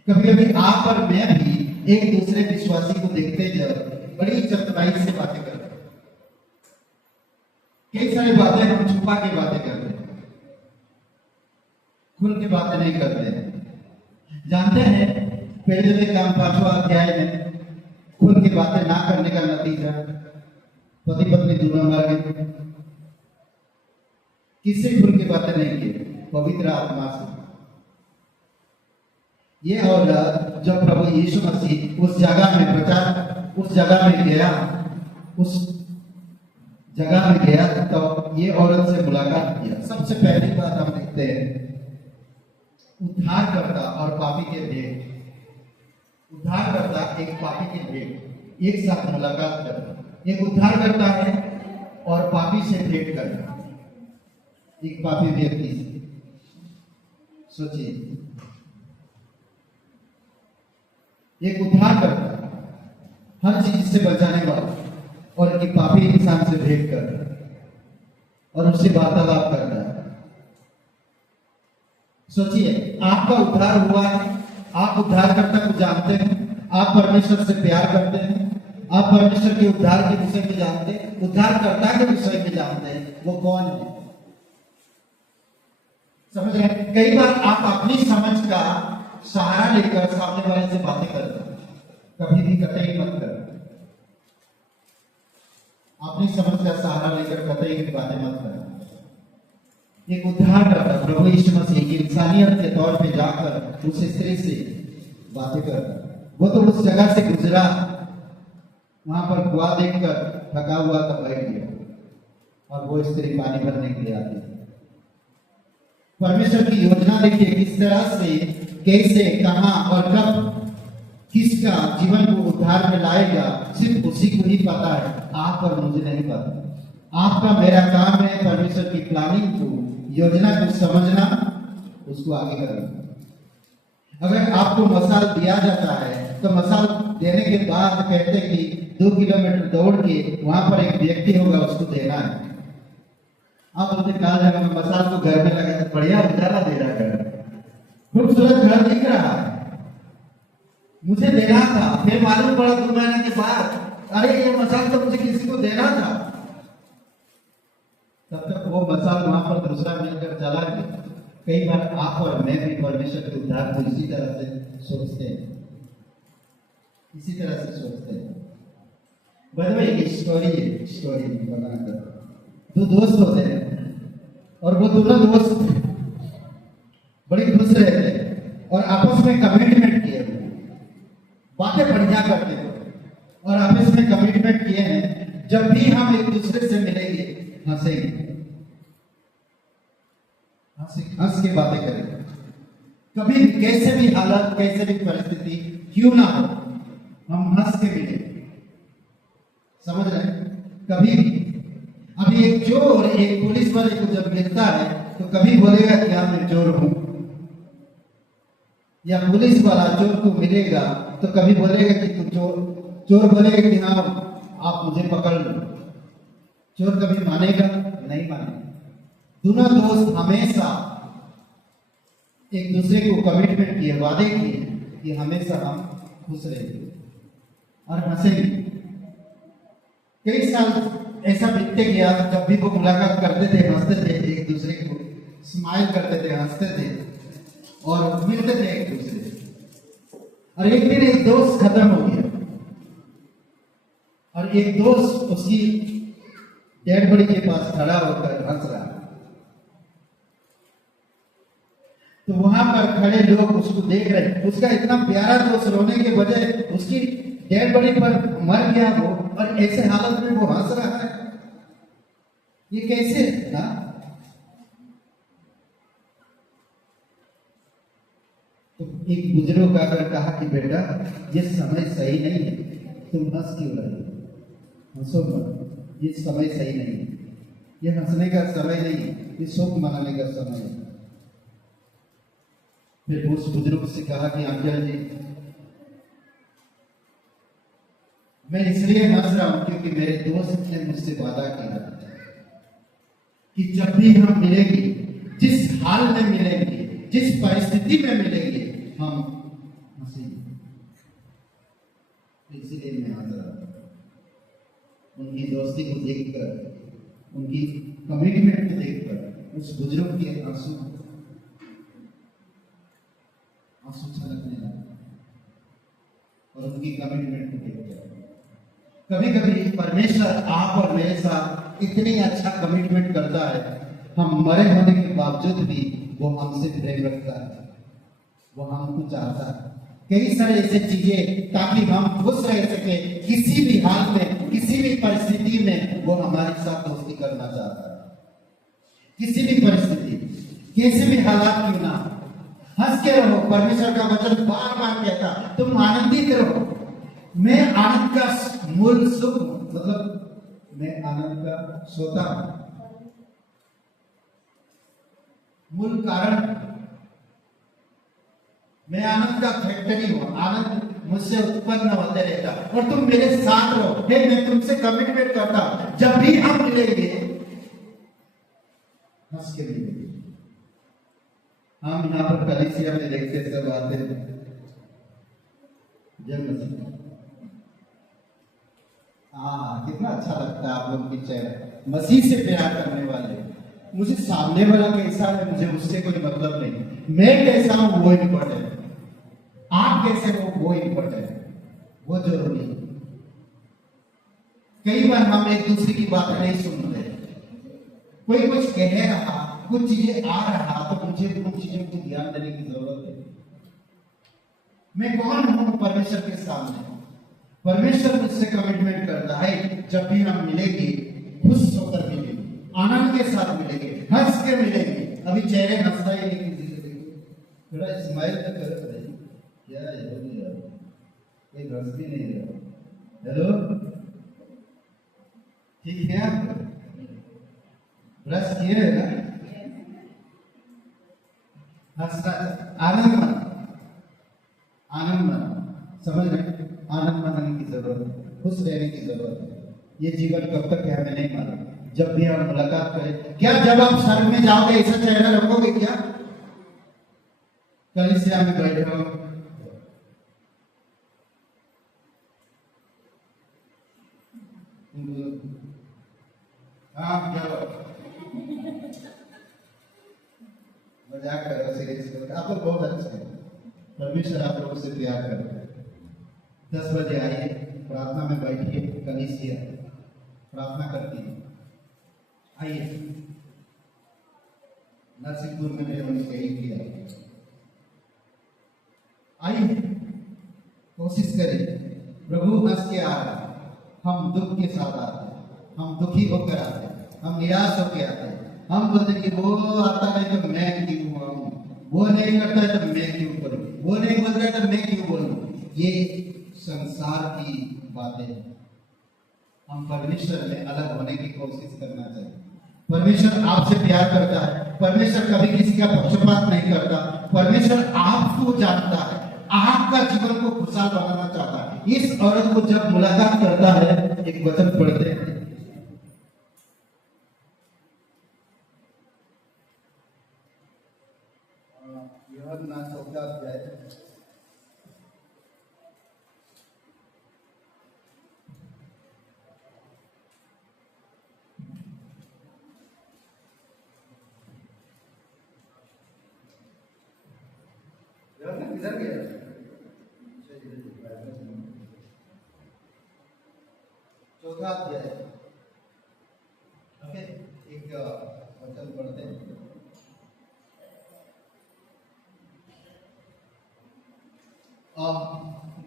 कभी कभी आप और मैं भी एक दूसरे विश्वासी को देखते जब बड़ी चतुराई से बातें करते हैं। कई सारी बातें हम छुपा के बातें करते हैं, खुल के बातें नहीं करते हैं। जानते हैं पहले काम 5वां अध्याय में खुल के बातें ना करने का नतीजा पति पत्नी दोनों मर गए। किससे खुल के बातें नहीं की? पवित्र आत्मा से। ये औरत जब प्रभु यीशु मसीह उस जगह में प्रचार, उस जगह में गया, उस जगह में गया तो ये औरत से मुलाकात किया। सबसे पहली बात हम देखते हैं उद्धारकर्ता और पापी के भेंट। उद्धारकर्ता एक पापी के भेंट एक साथ मुलाकात करता। एक उद्धारकर्ता है और पापी से भेंट करता, एक पापी व्यक्ति से। सोचिए, एक उद्धारकर्ता हर चीज से बचाने वाला और एक पापी इंसान से भेंट करता और उससे वार्तालाप करता है। सोचिए, आपका उद्धार हुआ है, आप उद्धारकर्ता को जानते हैं, आप परमेश्वर से प्यार करते हैं, आप परमेश्वर के उद्धार के विषय में जानते हैं, उद्धारकर्ता के विषय में जानते हैं, वो कौन है? समझ रहे हैं? कई बार आप अपनी समझ का सहारा लेकर सामने वाले से बातें करते हैं, कभी भी कतई मत करो। अपनी समझ का सहारा लेकर कतई की बातें मत करो। एक उद्धारकर्ता प्रभु यीशु मसीह की इंसानियत के तौर पे जाकर उस स्त्री से बातें कर। वो तो उस जगह से गुजरा, वहां पर कुआं देखकर थका हुआ तो बैठ गया और वो स्त्री पानी भरने के लिए आती है। परमेश्वर की योजना देखिए किस तरह से, कैसे, कहां और कब किसका जीवन को उद्धार में लाएगा, सिर्फ उसी को ही पता है, आप और मुझे नहीं पता। आपका मेरा काम है परमेश्वर की प्लानिंग को, योजना को समझना, उसको आगे करना। अगर आपको मसाल दिया जाता है तो मसाल देने के बाद कहते कि 2 किलोमीटर दौड़ के वहां पर एक व्यक्ति होगा, उसको देना है। आप बोलते कहा जाएगा मैं मसाल को घर में लगा, बढ़िया उजाला दे रहा है, खूबसूरत घर दिख रहा है, मुझे देना था। फिर मालूम पड़ा 2 महीने के बाद, अरे ये मसाल तो मुझे किसी को देना था। तब तक वो मसाल वहां पर दूसरा मिलकर चला गया। कई बार आप और मैं भी परमेश्वर के उद्धार को इसी तरह से सोचते हैं, इसी तरह से सोचते हैं। एक स्टोरी बताना कर। 2 दोस्त होते हैं और वो दोनों दोस्त बड़े खुश रहते हैं और आपस में कमिटमेंट किए हुए, बातें बढ़िया करते हैं और आपस में कमिटमेंट किए हैं जब भी हम एक दूसरे से मिलेंगे हंसेंगे, हंस के बातें करेंगे। कभी कैसे भी हालत, कैसे भी परिस्थिति क्यों ना हो, हम हंस के मिलेंगे। समझ रहे हैं? कभी भी। अभी एक चोर एक पुलिस वाले को जब मिलता है तो कभी बोलेगा कि हाँ मैं चोर हूं, या पुलिस वाला चोर को मिलेगा तो कभी बोलेगा कि तू चोर बोलेगा कि हाँ आप मुझे पकड़ लो। चोर कभी मानेगा नहीं मानेगा। दोनों दोस्त हमेशा एक दूसरे को कमिटमेंट किए, वादे किए कि हमेशा हम खुश रहेंगे और हंसेंगे। कई साल ऐसा बीतते गया, जब भी वो मुलाकात करते थे हंसते थे, एक दूसरे को स्माइल करते थे, हंसते थे और मिलते थे एक दूसरे से। और एक दिन एक दोस्त खत्म हो गया और एक दोस्त उसकी डेड बॉडी के पास खड़ा होकर हंस रहा। तो वहां पर खड़े लोग उसको देख रहे, उसका इतना प्यारा दोस्त रोने के बजाय उसकी डेड बॉडी पर मर गया वो, और ऐसे हालत में वो हंस रहा है। ये कैसे ना? तो एक बुजुर्ग आकर कहा कि बेटा ये समय सही नहीं है, तुम हंस क्यों रहे हो? हंसो मत, ये समय सही नहीं है, ये हंसने का समय नहीं है, ये शोक मनाने का समय है। फिर उस बुजुर्ग से कहा कि अंकल जी मैं इसलिए हंस रहा हूं क्योंकि मेरे दोस्त ने मुझसे वादा किया कि जब भी हम मिलेंगे, जिस हाल में मिलेंगे, जिस परिस्थिति में मिलेंगे, हम हंसेंगे। इसीलिए मैं हंस रहा हूं। उनकी दोस्ती को देखकर, उनकी कमिटमेंट को देखकर उस बुजुर्ग के आंसू छलकने लगे और उनकी कमिटमेंट को देखकर। कभी कभी परमेश्वर आप और मेरे साथ इतनी अच्छा कमिटमेंट करता है, हम मरे होने के बावजूद भी वो हमसे प्रेम रखता है, वो हमको चाहता है। कई सारे ऐसे चीजें ताकि हम खुश रह सके, किसी भी हाल में, किसी भी परिस्थिति में वो हमारे साथ दोस्ती करना चाहता है। किसी भी परिस्थिति, कैसे भी हालात क्यों ना, हंस के रहो। परमेश्वर का वचन बार बार कहता तुम आनंदित रहो। मैं आनंद का मूल सुख, मतलब मैं आनंद का श्रोता हूं, मूल कारण मैं आनंद का फैक्टरी हूं। आनंद मुझसे उत्पन्न होते रहता और तुम मेरे साथ रहो। हे मैं तुमसे कमिटमेंट करता हूं, जब भी हम मिलेंगे हंस के मिलेंगे। हम यहाँ पर कलीसिया में देखते सब आते हैं, जब कितना अच्छा लगता है आप लोग की चेहरा, मसीह से प्यार करने वाले। मुझे सामने वाला कैसा है मुझे उससे कोई मतलब नहीं, मैं कैसा हूं वो इम्पोर्टेंट, आप कैसे हो वो इम्पोर्टेंट, वो जरूरी है। कई बार हम एक दूसरे की बात नहीं सुन रहे, कोई कुछ कह रहा, कुछ चीजें आ रहा, तो मुझे उन चीजों को ध्यान देने की जरूरत है। मैं कौन हूं परमेश्वर के सामने? परमेश्वर मुझसे कमिटमेंट करता है जब भी हम मिलेंगे खुश होकर मिलेंगे, आनंद के साथ मिलेंगे, हंस के मिलेंगे। अभी चेहरे हंसता ही नहीं किसी से, देखो थोड़ा स्माइल तो कर रहे, क्या है कोई हंस भी नहीं रहा। हेलो, ठीक है, आप ब्रश किए है ना? हंसना, आनंद मन, आनंद मन, समझ रहे? आनंद मानने की जरूरत है, खुश रहने की जरूरत है। ये जीवन कब तक है हमें नहीं मालूम। जब भी हम मुलाकात करें, क्या जब आप स्वर्ग में जाओगे ऐसा चेहरा रखोगे क्या? कलीसिया में बैठे हो, हाँ क्या मजाक करो, सीरियस करो, आप लोग बहुत अच्छे हैं। परमेश्वर आप लोगों से प्यार करता है। 10 बजे आइए, प्रार्थना में बैठिए, कलीसिया प्रार्थना करती है। आइए, नरसिंहपुर में भी हमने यही किया। आइए, कोशिश करें। प्रभु हंस के आ रहा है, हम दुख के साथ आते हैं, हम दुखी होकर आते हैं, हम निराश होकर आते हैं। हम बोलते हैं कि वो आता नहीं तो मैं क्यों आऊं, वो नहीं करता है तो मैं क्यों करूं, वो नहीं बोल रहा है तो मैं क्यों बोलूं। ये संसार की बातें हैं। हम परमेश्वर में अलग होने की कोशिश करना चाहिए। परमेश्वर आपसे प्यार करता है, परमेश्वर कभी किसी का पक्षपात नहीं करता। परमेश्वर आपको जानता है, आपका जीवन को खुशहाल बनाना चाहता है। इस औरत को जब मुलाकात करता है, एक एक वचन पढ़ते हैं। यूहन्ना 14 अध्याय किधर गया? चौथा अध्याय, ओके, एक वचन पढ़ते हैं।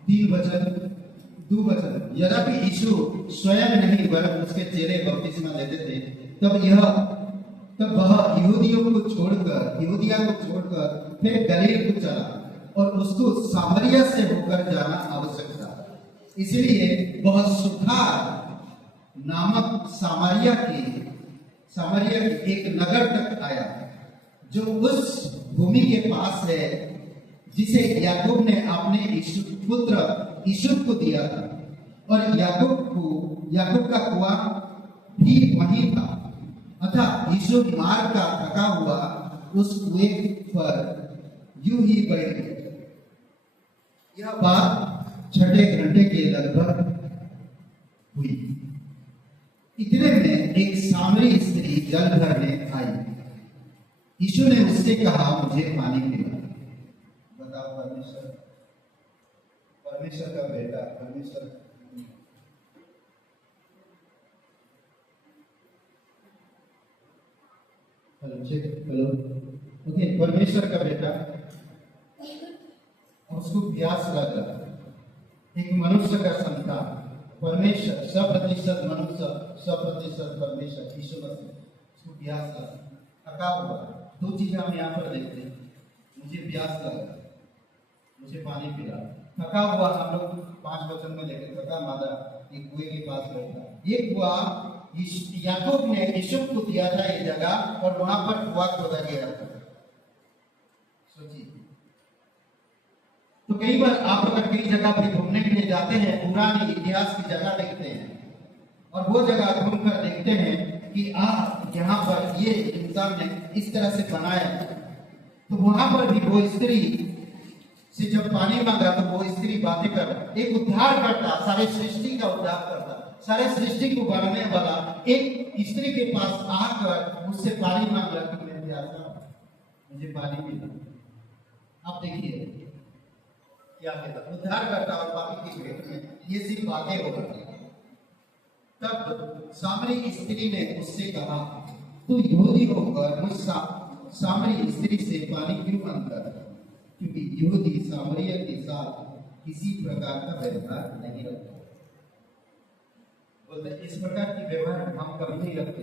तीन वचन, दो वचन। यद्यपि यीशु स्वयं नहीं वरन उसके चेले बपतिस्मा लेते थे, तब वह यहूदिया को छोड़कर फिर गलील को चला और उसको सामरिया से होकर जाना आवश्यक था। इसलिए वह सुखार नामक सामरिया की एक नगर तक आया, जो उस भूमि के पास है जिसे याकूब ने अपने पुत्र यूसुफ को दिया था, और याकूब का कुआं भी वहीं था। अतः यूसुफ मार्ग का थका हुआ उस कुएं पर यूं ही बैठ गया। यह बात 6 घंटे के लगभग हुई। इतने में एक सामरी स्त्री जल भरने आई। यीशु ने उससे कहा, मुझे पानी पिला। बताओ, परमेश्वर का बेटा, परमेश्वर हेलो, ओके, परमेश्वर का बेटा, उसको प्यास लग रहा। एक मनुष्य का संतान, परमेश्वर 100% मनुष्य 100% परमेश्वर, यीशु मसीह, उसको प्यास लगा, थका हुआ। दो चीजें हम यहाँ पर देखते हैं, मुझे प्यास लगा, मुझे पानी पिला। थका हुआ हम लोग 5 वचन में लेकर, थका मादा एक कुएं के पास बैठा। ये कुआं याकूब ने यूसुफ को दिया था, ये जगह, और वहां पर कुआं खोदा गया था। सोचिए, तो कई बार आप अगर कई जगह पे घूमने के लिए जाते हैं, पुराने इतिहास की जगह देखते हैं, और वो जगह घूमकर देखते हैं कि यहाँ पर ये इंसान ने इस तरह से बनाया, तो वहां पर भी वो स्त्री से जब पानी मांगा तो वो स्त्री बातें कर, एक उद्धार करता, सारे सृष्टि का उद्धार करता, सारे सृष्टि को बनाने वाला एक स्त्री के पास आकर मुझसे पानी मांग रहा कि मैं प्यासा, मुझे पानी मिला। आप देखिए क्या कहता, उद्धार करता और बाकी की भेंट में ये सिर्फ बातें हो रही। तब सामरी स्त्री ने उससे कहा, तू यहूदी होकर मुझ सामरी स्त्री से पानी क्यों मांगता है? क्योंकि यहूदी सामरिया के साथ किसी प्रकार का व्यवहार नहीं रखते। बोलते इस प्रकार की व्यवहार हम कभी नहीं रखते।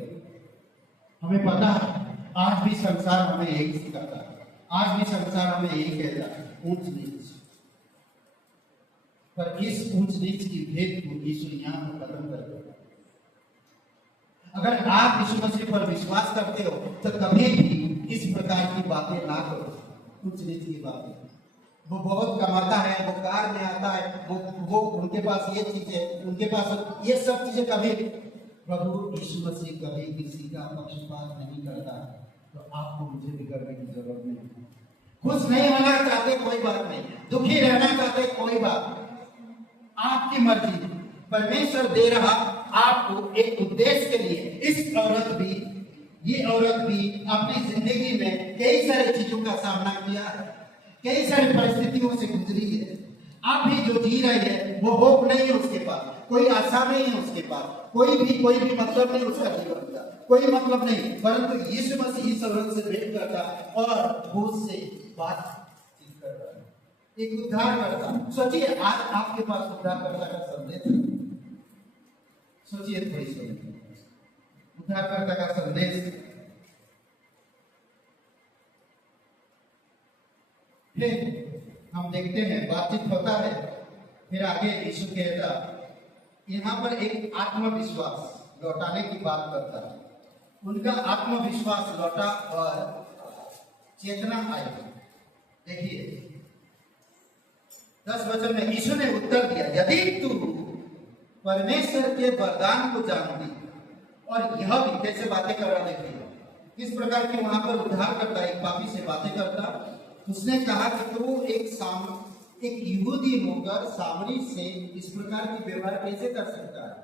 हमें पता है आज भी संसार हमें यही सिखाता है, आज भी संसार हमें यही कहता है, ऊंच नीच। पर इस ऊंच नीच की भेद को यीशु यहाँ पर खत्म कर देता है। अगर आप यीशु मसीह पर विश्वास करते हो तो कभी भी इस प्रकार की बातें ना करो, ऊंच नीच की बातें। वो बहुत कमाता है, वो कार में आता है, वो उनके पास ये चीजें, उनके पास ये सब चीजें, कभी प्रभु यीशु मसीह कभी किसी का पक्षपात नहीं करता। तो आपको मुझे भी करने की जरूरत नहीं। खुश नहीं होना चाहते कोई बात नहीं, दुखी रहना चाहते कोई बात नहीं, आपकी मर्जी। परमेश्वर दे रहा आपको एक उद्देश्य के लिए। ये औरत भी अपनी जिंदगी में कई सारी चीजों का सामना किया है, कई सारी परिस्थितियों से गुजरी है। आप भी जो जी रहे हैं वो होप नहीं है उसके पास, कोई आशा नहीं है उसके पास, कोई भी मतलब नहीं उसका जीवन का, कोई मतलब नहीं। परंतु यीशु मसीह इस औरत से भेंट करता और वो उससे बातचीत कर रहा है, एक उद्धार करता। सोचिए आज आपके पास उद्धार करता का संदेश है। सोचिए थोड़ी सी, उद्धार करता का संदेश। फिर हम देखते हैं बातचीत होता है, फिर आगे यीशु कहता, यहाँ पर एक आत्मविश्वास लौटाने की बात करता है। उनका आत्मविश्वास लौटा और चेतना आई। देखिए 10 वचन में यीशु ने उत्तर दिया, यदि तू परमेश्वर के वरदान को जानती और यह भी कैसे बातें कर रहा देखिए किस प्रकार की वहां पर उद्धार करता एक पापी से बातें करता। उसने कहा कि तू एक यहूदी होकर सामरी से इस प्रकार की व्यवहार कैसे कर सकता है।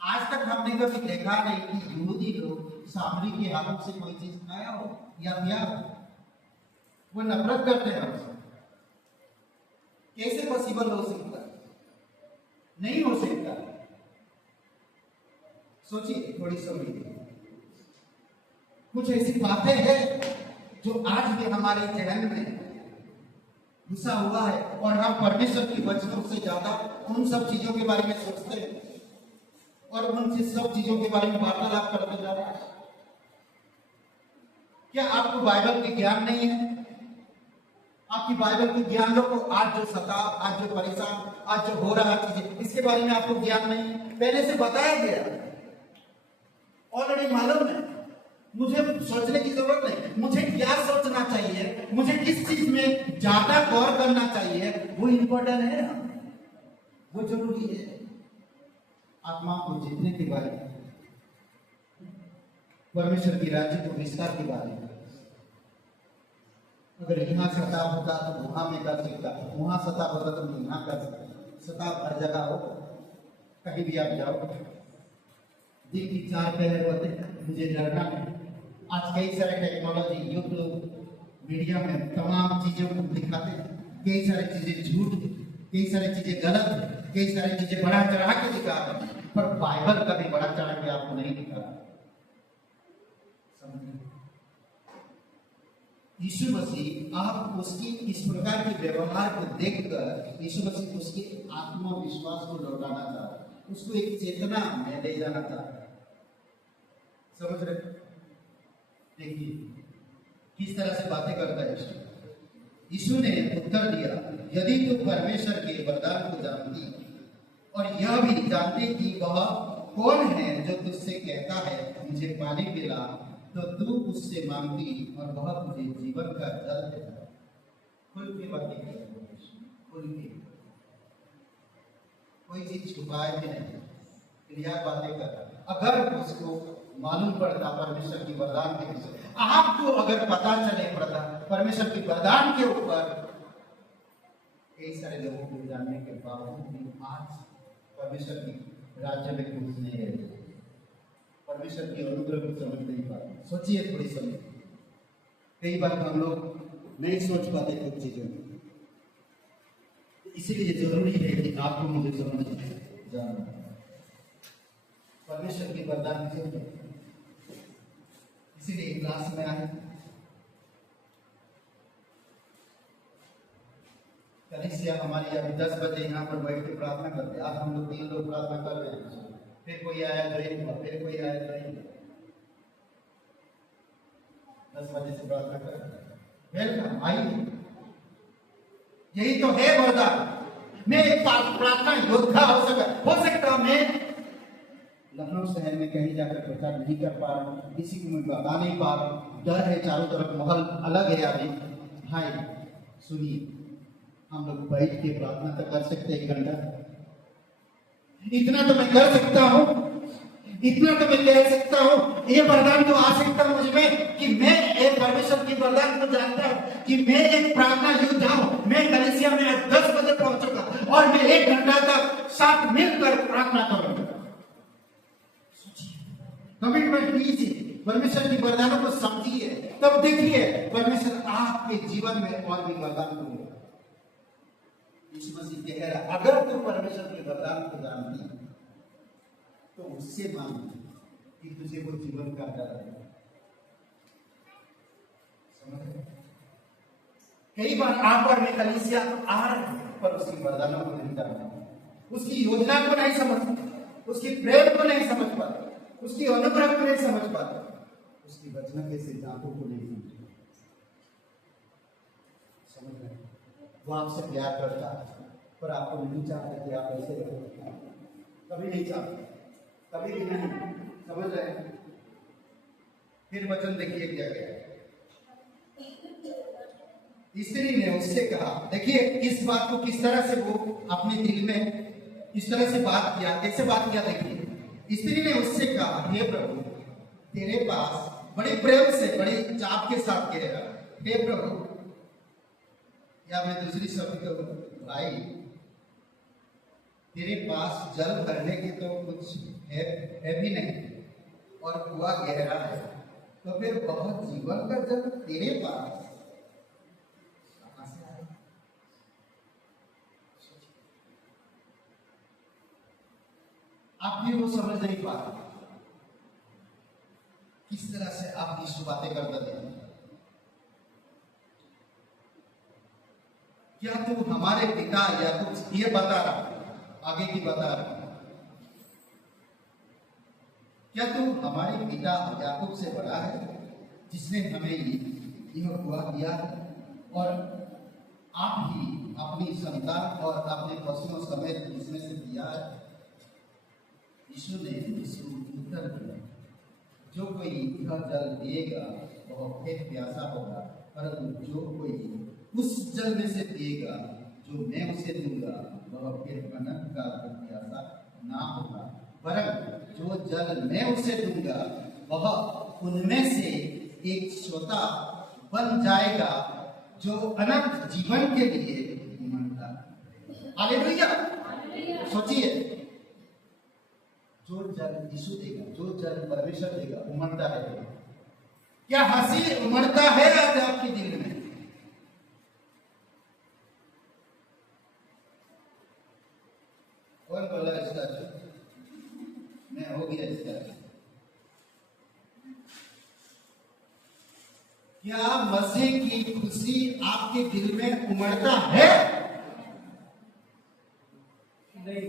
आज तक हमने कभी देखा नहीं कि यहूदी लोग सामरी के हाथों से कोई चीज खाया हो या पिया हो। वो नफरत करते हैं हमसे। कैसे पॉसिबल हो सकता है? नहीं हो सकता। सोचिए थोड़ी समझिए। कुछ ऐसी बातें हैं जो आज भी हमारे जहन में घुसा हुआ है और हम परमेश्वर की वचनों से ज्यादा उन सब चीजों के बारे में सोचते हैं और उन सब चीजों के बारे में वार्तालाप करते जा रहे हैं। क्या आपको बाइबल की ज्ञान नहीं है? आपकी बाइबल की ज्ञान लो को आज जो सताव, आज जो परेशान, आज जो हो रहा चीजें, इसके बारे में आपको ज्ञान नहीं है। पहले से बताया गया, ऑलरेडी मालूम है। मुझे सोचने की जरूरत नहीं। मुझे क्या सोचना चाहिए, मुझे किस चीज में ज्यादा गौर करना चाहिए, वो इंपॉर्टेंट है, वो जरूरी है। आत्मा को जीतने के बारे में, परमेश्वर की राज्य को विस्तार के बारे में। अगर यहाँ सताव होता तो वहां में कर सकता, वहां सताव होता तो यहाँ कर सकता। सताव हर जगह हो, कहीं भी आप जाओ। दिन की 4 पहर होते, मुझे डरना नहीं। आज कई सारे टेक्नोलॉजी, यूट्यूब, मीडिया में तमाम चीजों को दिखाते हैं। कई सारी चीजें झूठ, कई सारी चीजें गलत, कई सारी चीजें बढ़ा चढ़ा के दिखा रहे हैं, पर बाइबल कभी बढ़ा चढ़ा के आपको नहीं दिखा। यीशु मसीह, आप उसकी इस प्रकार के व्यवहार को देखकर यीशु मसीह उसके आत्मविश्वास को लौटाना चाहता, उसको एक चेतना में ले जाना चाहता। समझ रहे? देखिए किस तरह से बातें करता है यीशु ने उत्तर दिया, यदि तू परमेश्वर के वरदान को जानती और यह भी जानती कि वह कौन है जो तुझसे कहता है मुझे पानी पिला, तो तू उससे मांगती और वह तुझे जीवन का जल देता। खुल के बातें कर, खुल के, कोई चीज छुपाए भी नहीं, क्लियर बातें कर। अगर उसको मालूम पड़ता परमेश्वर की वरदान के विषय, आपको अगर पता चले परमेश्वर की वरदान के ऊपर, कई सारे लोगों को जानने के बावजूद भी आज परमेश्वर की राज्य में कुछ नहीं रहते, परमेश्वर की अनुग्रह को समझ नहीं पाते। सोचिए थोड़ी समझ। कई बार हम लोग नहीं सोच पाते कुछ चीजों में, इसीलिए जरूरी है कि आपको मुझे समझ जाना परमेश्वर की वरदान की। इसीलिए क्लास में आए, कलीसिया हमारी अभी 10 बजे यहाँ पर बैठ के प्रार्थना करते। आज हम लोग 3 लोग प्रार्थना कर रहे हैं, फिर कोई आया ज्वाइन हुआ, फिर कोई आया ज्वाइन। 10 बजे से प्रार्थना कर रहे हैं। वेलकम, आइए। यही तो है वरदान। मैं एक प्रार्थना योद्धा हो सकता मैं लखनऊ शहर में कहीं जाकर प्रचार नहीं कर पा रहा हूँ, किसी को मैं बता नहीं पा रहा हूँ, डर है, चारों तरफ माहौल अलग है। अभी भाई सुनिए, हम लोग बैठ के प्रार्थना तो कर सकते हैं 1 घंटा। इतना तो मैं कर सकता हूँ, इतना तो मैं कह सकता हूँ। ये वरदान तो आ सकता है मुझ में कि मैं एक परमेश्वर की वरदान को जानता हूँ कि मैं एक प्रार्थना योद्धा हूँ। मैं कलीसिया में 10 बजे पहुंचूंगा और मैं 1 घंटा तक साथ मिलकर प्रार्थना करूंगा। कमिटमेंट लीजिए, परमेश्वर की वरदानों को समझिए, तब देखिए परमेश्वर आपके जीवन में और भी वरदान करेगा। यीशु मसीह कह रहा, अगर तुम परमेश्वर के वरदान को जानती तो उससे मांग कि तुझे वो जीवन का दर है। कई बार आप और मैं कलीसिया आ रहे हैं पर उसकी वरदानों को नहीं जानते, उसकी योजना को नहीं समझते, उसकी प्रेम को नहीं समझ पाते, उसकी अनुग्रह को नहीं समझ पाते, उसकी वचन के सिद्धांतों को नहीं समझ रहे। वो आपसे प्यार करता है पर आपको नहीं चाहता कि आप ऐसे रहो, कभी नहीं चाहते, कभी भी नहीं। समझ रहे हैं? फिर वचन देखिए क्या गया। स्त्री ने उससे कहा, देखिए इस बात को किस तरह से वो अपने दिल में इस तरह से बात किया। कैसे बात किया देखिए, स्त्री ने उससे कहा, हे प्रभु, तेरे पास बड़ी प्रेम से, बड़ी चाप के साथ कह रहा, हे प्रभु, या मैं दूसरी शब्द कहूं, भाई तेरे पास जल भरने की तो कुछ है भी नहीं, और कुआं गहरा है, तो फिर बहुत जीवन का जल तेरे पास कहां से आया? आप भी वो समझ नहीं पा रहे किस तरह से आप यीशु बातें करते थे। क्या तू हमारे पिता या कुछ ये बता रहा, आगे की बता रहा, क्या तू हमारे पिता याकूब से बड़ा है जिसने हमें यह कुआं दिया, और आप ही अपनी संतान और अपने पशुओं समेत इसमें से दिया है? यीशु ने उत्तर दिया, जो कोई यह जल पिएगा वह फिर प्यासा होगा, परंतु जो कोई उस जल में से पिएगा जो मैं उसे दूंगा वह फिर अनंत काल तक प्यासा ना होगा, वरन जो जल मैं उसे दूंगा वह उनमें से एक सोता बन जाएगा जो अनंत जीवन के लिए उमड़ता है। हालेलुया। सोचिए, जो जल यीशु देगा, जो जल परमेश्वर देगा, उमड़ता है। क्या हंसी उमड़ता है आज आपके दिल में? कौन बोला इसका? मैं हो गया इसका। क्या मसीह की खुशी आपके दिल में उमड़ता है? नहीं,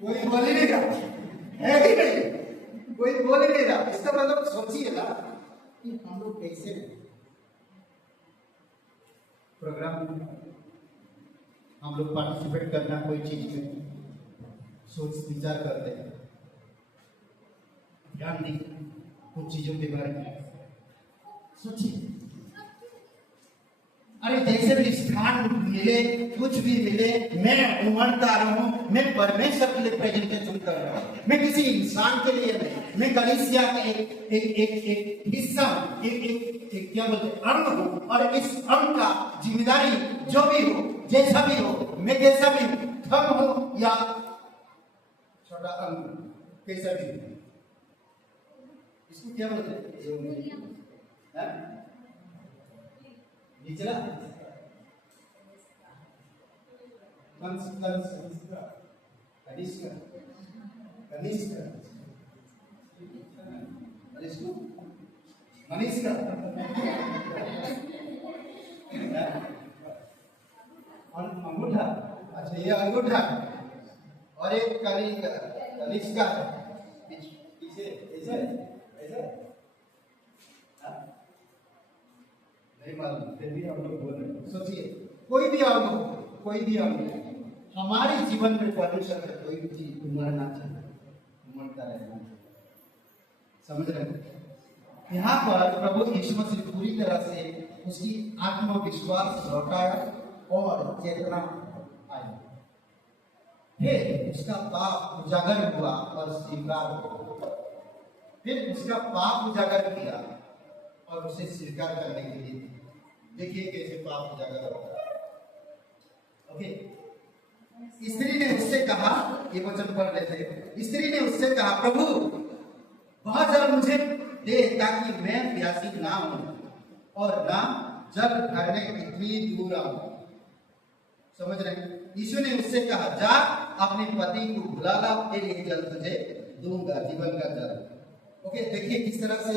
कोई बोल ही नहीं रहा है ही नहीं, कोई बोल ही नहीं रहा। इसका मतलब सोचिए ना कि हम लोग कैसे प्रोग्राम हम लोग पार्टिसिपेट करना, कोई चीज में सोच विचार करते हैं, ध्यान दी कुछ चीजों के बारे में सोचिए। अरे जैसे भी स्थान मिले, कुछ भी मिले, मैं उमड़ता रहूं, मैं परमेश्वर के लिए प्रेजेंटेशन कर रहा हूं, मैं किसी इंसान के लिए नहीं, मैं कलीसिया का एक हिस्सा, एक क्या बोलते हैं, अंग हूं, और इस अंग का जिम्मेदारी जो भी हो, जैसा भी हो, मैं जैसा भी थम हूं या छोटा अंग, कैसा भी, इसको क्या बोलते हैं? निचला अंगूठा, अच्छा ये अंगूठा, और एक कनिष्का पीछे ऐसे ऐसे नहीं मालूम, फिर भी हम लोग बोल रहे हैं। सोचिए, कोई भी अंग हो, कोई भी अंग हमारे जीवन में परमेश्वर का कोई भी चीज उमड़ना चाहिए, उमड़ता रहना चाहिए। समझ रहे हैं? यहाँ पर प्रभु यीशु मसीह पूरी तरह से उसकी आत्मविश्वास लौटाया और चेतना आई, फिर उसका पाप उजागर हुआ और स्वीकार हुआ, फिर उसका पाप उजागर किया और उसे स्वीकार करने के लिए देखिए कैसे पाप उजागर होता है। ओके, स्त्री ने उससे कहा, ये वचन पढ़ लेते, स्त्री ने उससे कहा, प्रभु वह जल मुझे दे ताकि मैं प्यासी ना हूं और ना जल भरने इतनी दूर आऊं। समझ रहे हैं? यीशु ने उससे कहा, जा अपने पति को बुला ला, फिर ये जल तुझे दूंगा, जीवन का जल। ओके, देखिए किस तरह से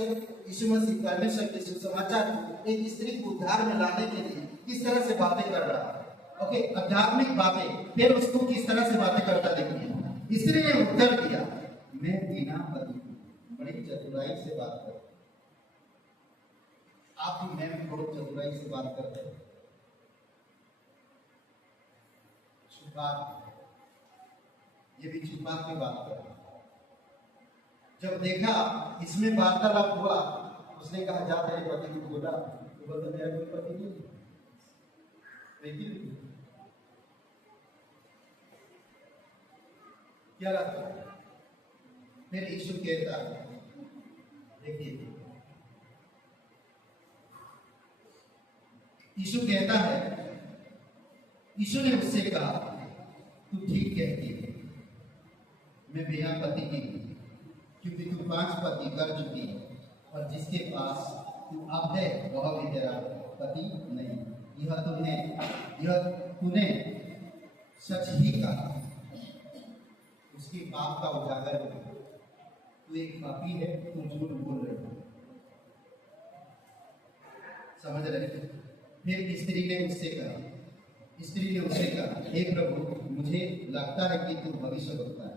यीशु मसीह परमेश्वर के सुसमाचार एक स्त्री को उद्धार में लाने के लिए किस तरह से बातें कर रहा है। ओके, आध्यात्मिक बातें, फिर उसको किस तरह से बातें करता देखिए। स्त्री ने उत्तर दिया, मैं बिना पति, बड़ी चतुराई से बात कर, आप भी मैं बहुत चतुराई से बात करते हैं, छुपा, ये भी छुपा के बात कर। जब देखा इसमें वार्तालाप हुआ, उसने कहा, जा तेरे पति को बोला, तो बोलता मेरा कोई पति नहीं, लेकिन क्या रहता है? फिर यीशु कहता है, देखिए यीशु कहता है, यीशु ने उससे कहा, तू ठीक कहती है, मैं बिना पति की हूं, क्योंकि तू 5 पति कर चुकी है, और जिसके पास तू अब है वह भी तेरा पति नहीं। यह तूने सच ही कहा। उसके पाप का उजागर हो, तू एक पापी है, तू झूठ बोल रही है। समझ रहे? फिर स्त्री ने उससे कहा, हे प्रभु, मुझे लगता है कि तू भविष्यवक्ता है।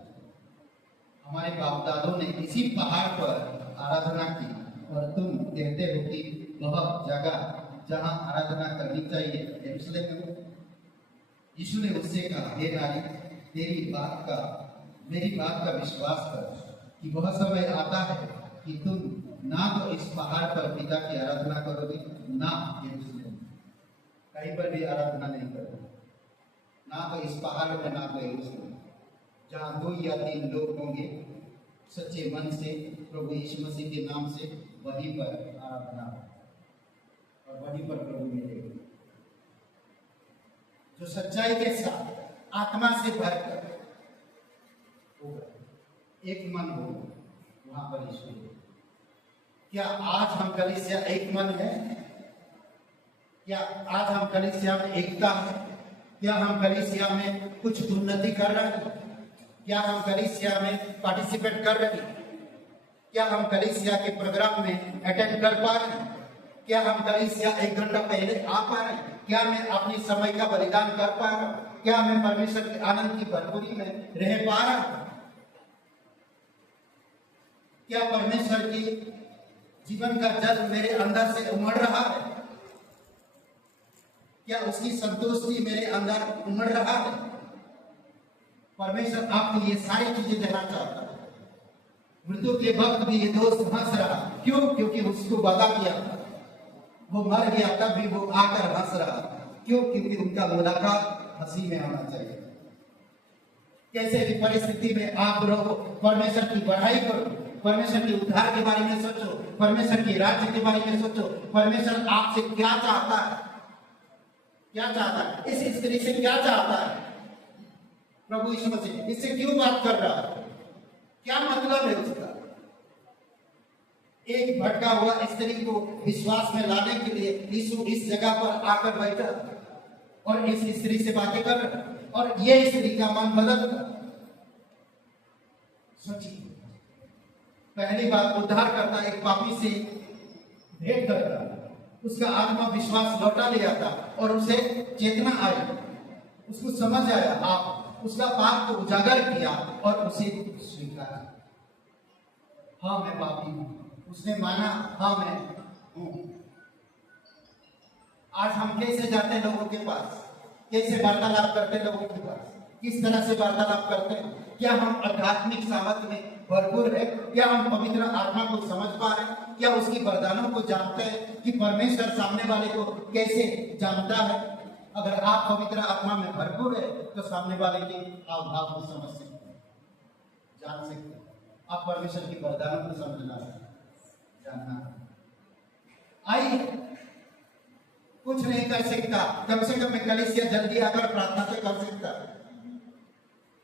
हमारे बाप दादों ने इसी पहाड़ पर आराधना की, और तुम कहते हो कि वह जगह जहां आराधना करनी चाहिए यरूशलेम में। यीशु ने उससे कहा, हे नारी, मेरी बात का विश्वास कर कि वह समय आता है कि तुम ना तो इस पहाड़ पर पिता की आराधना करोगे, ना यरूशलेम में। कहीं पर भी आराधना नहीं करोगे, ना तो इस पहाड़ में, ना तो यरूशलेम में। जहाँ 2 या 3 लोग होंगे सच्चे मन से प्रभु यीशु मसीह के नाम से, वहीं पर आराधना और वहीं पर प्रभु मिलेगा। जो सच्चाई के साथ आत्मा से भरकर होगा, एक मन हो, वहां पर यीशु है। क्या आज हम कलीसिया एक मन है? क्या आज हम कलीसिया में एकता है? क्या हम कलीसिया में कुछ उन्नति कर रहे हैं? क्या हम कलीसिया में पार्टिसिपेट कर रहे हैं? क्या हम कलीसिया के प्रोग्राम में अटेंड कर पा रहे हैं? क्या हम कलीसिया 1 घंटा पहले आ पा रहे हैं? क्या मैं अपनी समय का बलिदान कर पा रहा हूं? क्या मैं परमेश्वर के आनंद की भरपूरी में रह पा रहा हूं? क्या परमेश्वर की जीवन का जल मेरे अंदर से उमड़ रहा है? क्या उसकी संतुष्टि मेरे अंदर उमड़ रहा है? परमेश्वर आपको ये सारी चीजें देना चाहता है। मृत्यु के वक्त भी ये दोस्त हंस रहा, क्यों? क्योंकि उसको वादा किया था। वो मर गया तब भी वो आकर हंस रहा, क्यों? क्योंकि उनका मुलाकात हंसी में होना चाहिए। कैसे भी परिस्थिति में आप रहो, परमेश्वर की बढ़ाई करो, परमेश्वर के उद्धार के बारे में सोचो, परमेश्वर के राज्य के बारे में सोचो। परमेश्वर आपसे क्या चाहता है? क्या चाहता है? इस स्त्री से क्या चाहता है प्रभु यीशु मसीह? इससे क्यों बात कर रहा है? क्या मतलब है उसका? एक भटका हुआ स्त्री को विश्वास में लाने के लिए यीशु इस जगह पर आकर बैठा और इस स्त्री से बातें कर रहा, और ये स्त्री का मन बदल। सोचिए, पहली बात, उद्धार करता एक पापी से भेंट कर रहा, उसका आत्मा विश्वास लौटा ले आता और उसे चेतना आई, उसको समझ आया, आप उसका पाप को उजागर किया और उसे स्वीकार। हाँ मैं पापी हूं, उसने माना, हाँ मैं हूं। आज हम कैसे जाते हैं लोगों के पास? कैसे वार्तालाप करते हैं लोगों के पास? किस तरह से वार्तालाप करते हैं? क्या हम आध्यात्मिक सामर्थ्य में भरपूर है? क्या हम पवित्र आत्मा को समझ पा रहे हैं? क्या उसकी वरदानों को जानते हैं कि परमेश्वर सामने वाले को कैसे जानता है? अगर आप पवित्र आत्मा में भरपूर है तो सामने वाले के हाव भाव को समझ सकते हैं, जान सकते हैं। आप परमेश्वर की वरदानों को समझना जानना। आइए, कुछ नहीं कर सकता, कम से कम मैं कलीसिया जल्दी आकर प्रार्थना तो कर सकता।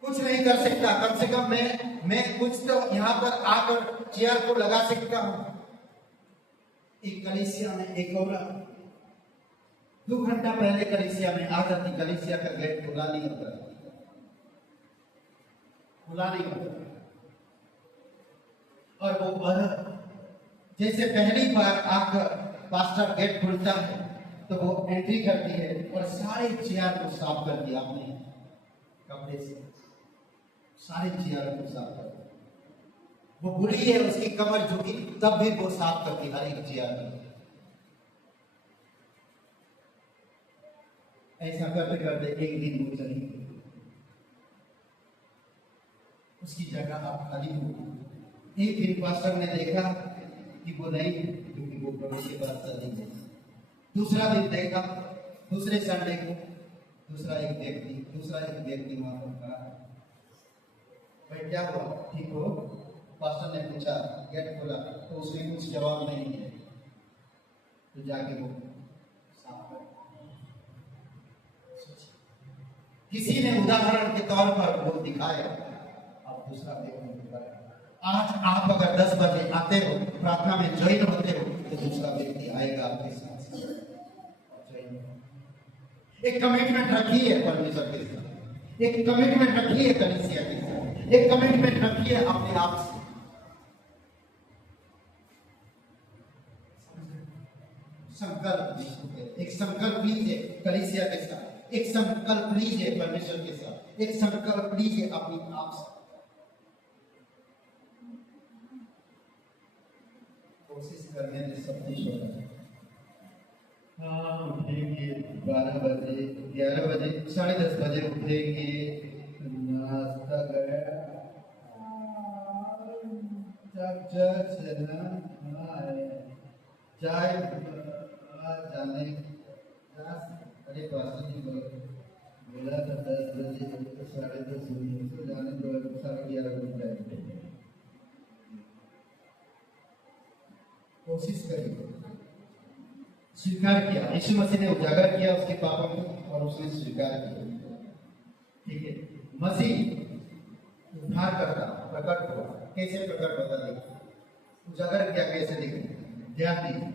कुछ नहीं कर सकता, कम से कम मैं कुछ तो यहाँ पर आकर चेयर को लगा सकता हूं। एक कलीसिया में एक औरत 2 घंटा पहले कलीसिया में आ जाती, कलीसिया का गेट खुला नहीं होता, खुला नहीं होता। और वो औरत जैसे पहली बार आकर पास्टर गेट खुलता है तो वो एंट्री करती है और सारे चेयर को साफ करती है, अपने कपड़े से सारे चेयर को साफ करती है। वो बुरी है, उसकी कमर झुकी, तब भी वो साफ करती हर एक चेयर को। ऐसा करते करते एक दिन वो चली गई, उसकी जगह आप खाली हो। एक दिन पास्टर ने देखा कि वो नहीं, क्योंकि वो प्रभु के पास चली गई। दूसरा दिन देखा, दूसरे संडे को दूसरा एक व्यक्ति वहां पर खड़ा है। क्या हुआ, ठीक हो? पास्टर ने पूछा, गेट खोला तो उसने कुछ जवाब नहीं दिया, तो जाके वो साफ कर। किसी ने उदाहरण के तौर पर वो दिखाया, अब दूसरा व्यक्ति दिखाया। आज आप अगर 10 बजे आते हो, प्रार्थना में ज्वाइन होते हो, तो दूसरा व्यक्ति आएगा आपके साथ। एक कमिटमेंट रखी है परमेश्वर के साथ, एक कमिटमेंट रखी है कलीसिया के साथ, एक कमिटमेंट रखी है अपने आप से। संकल्प, एक संकल्प लीजिए कलीसिया के साथ, एक संकल्प लीजिए परमेश्वर के साथ, एक संकल्प लीजिए अपनी आप से। कोशिश करने से सब कुछ होगा। हाँ, उठेंगे 12 बजे, 11 बजे, 10:30 बजे उठेंगे, नाश्ता करें, चाय जाने, अरे पास बोला था 10 बजे, 10:30 बजे तो जाने दो, 11:30 बजे जाएंगे। कोशिश करिए। स्वीकार किया, यीशु मसीह ने उजागर किया उसके पापों को और उसने स्वीकार किया। ठीक है, मसीह उद्धार करता प्रकट हुआ। कैसे प्रकट होता देखिए, उजागर किया कैसे देखिए, ध्यान दीजिए।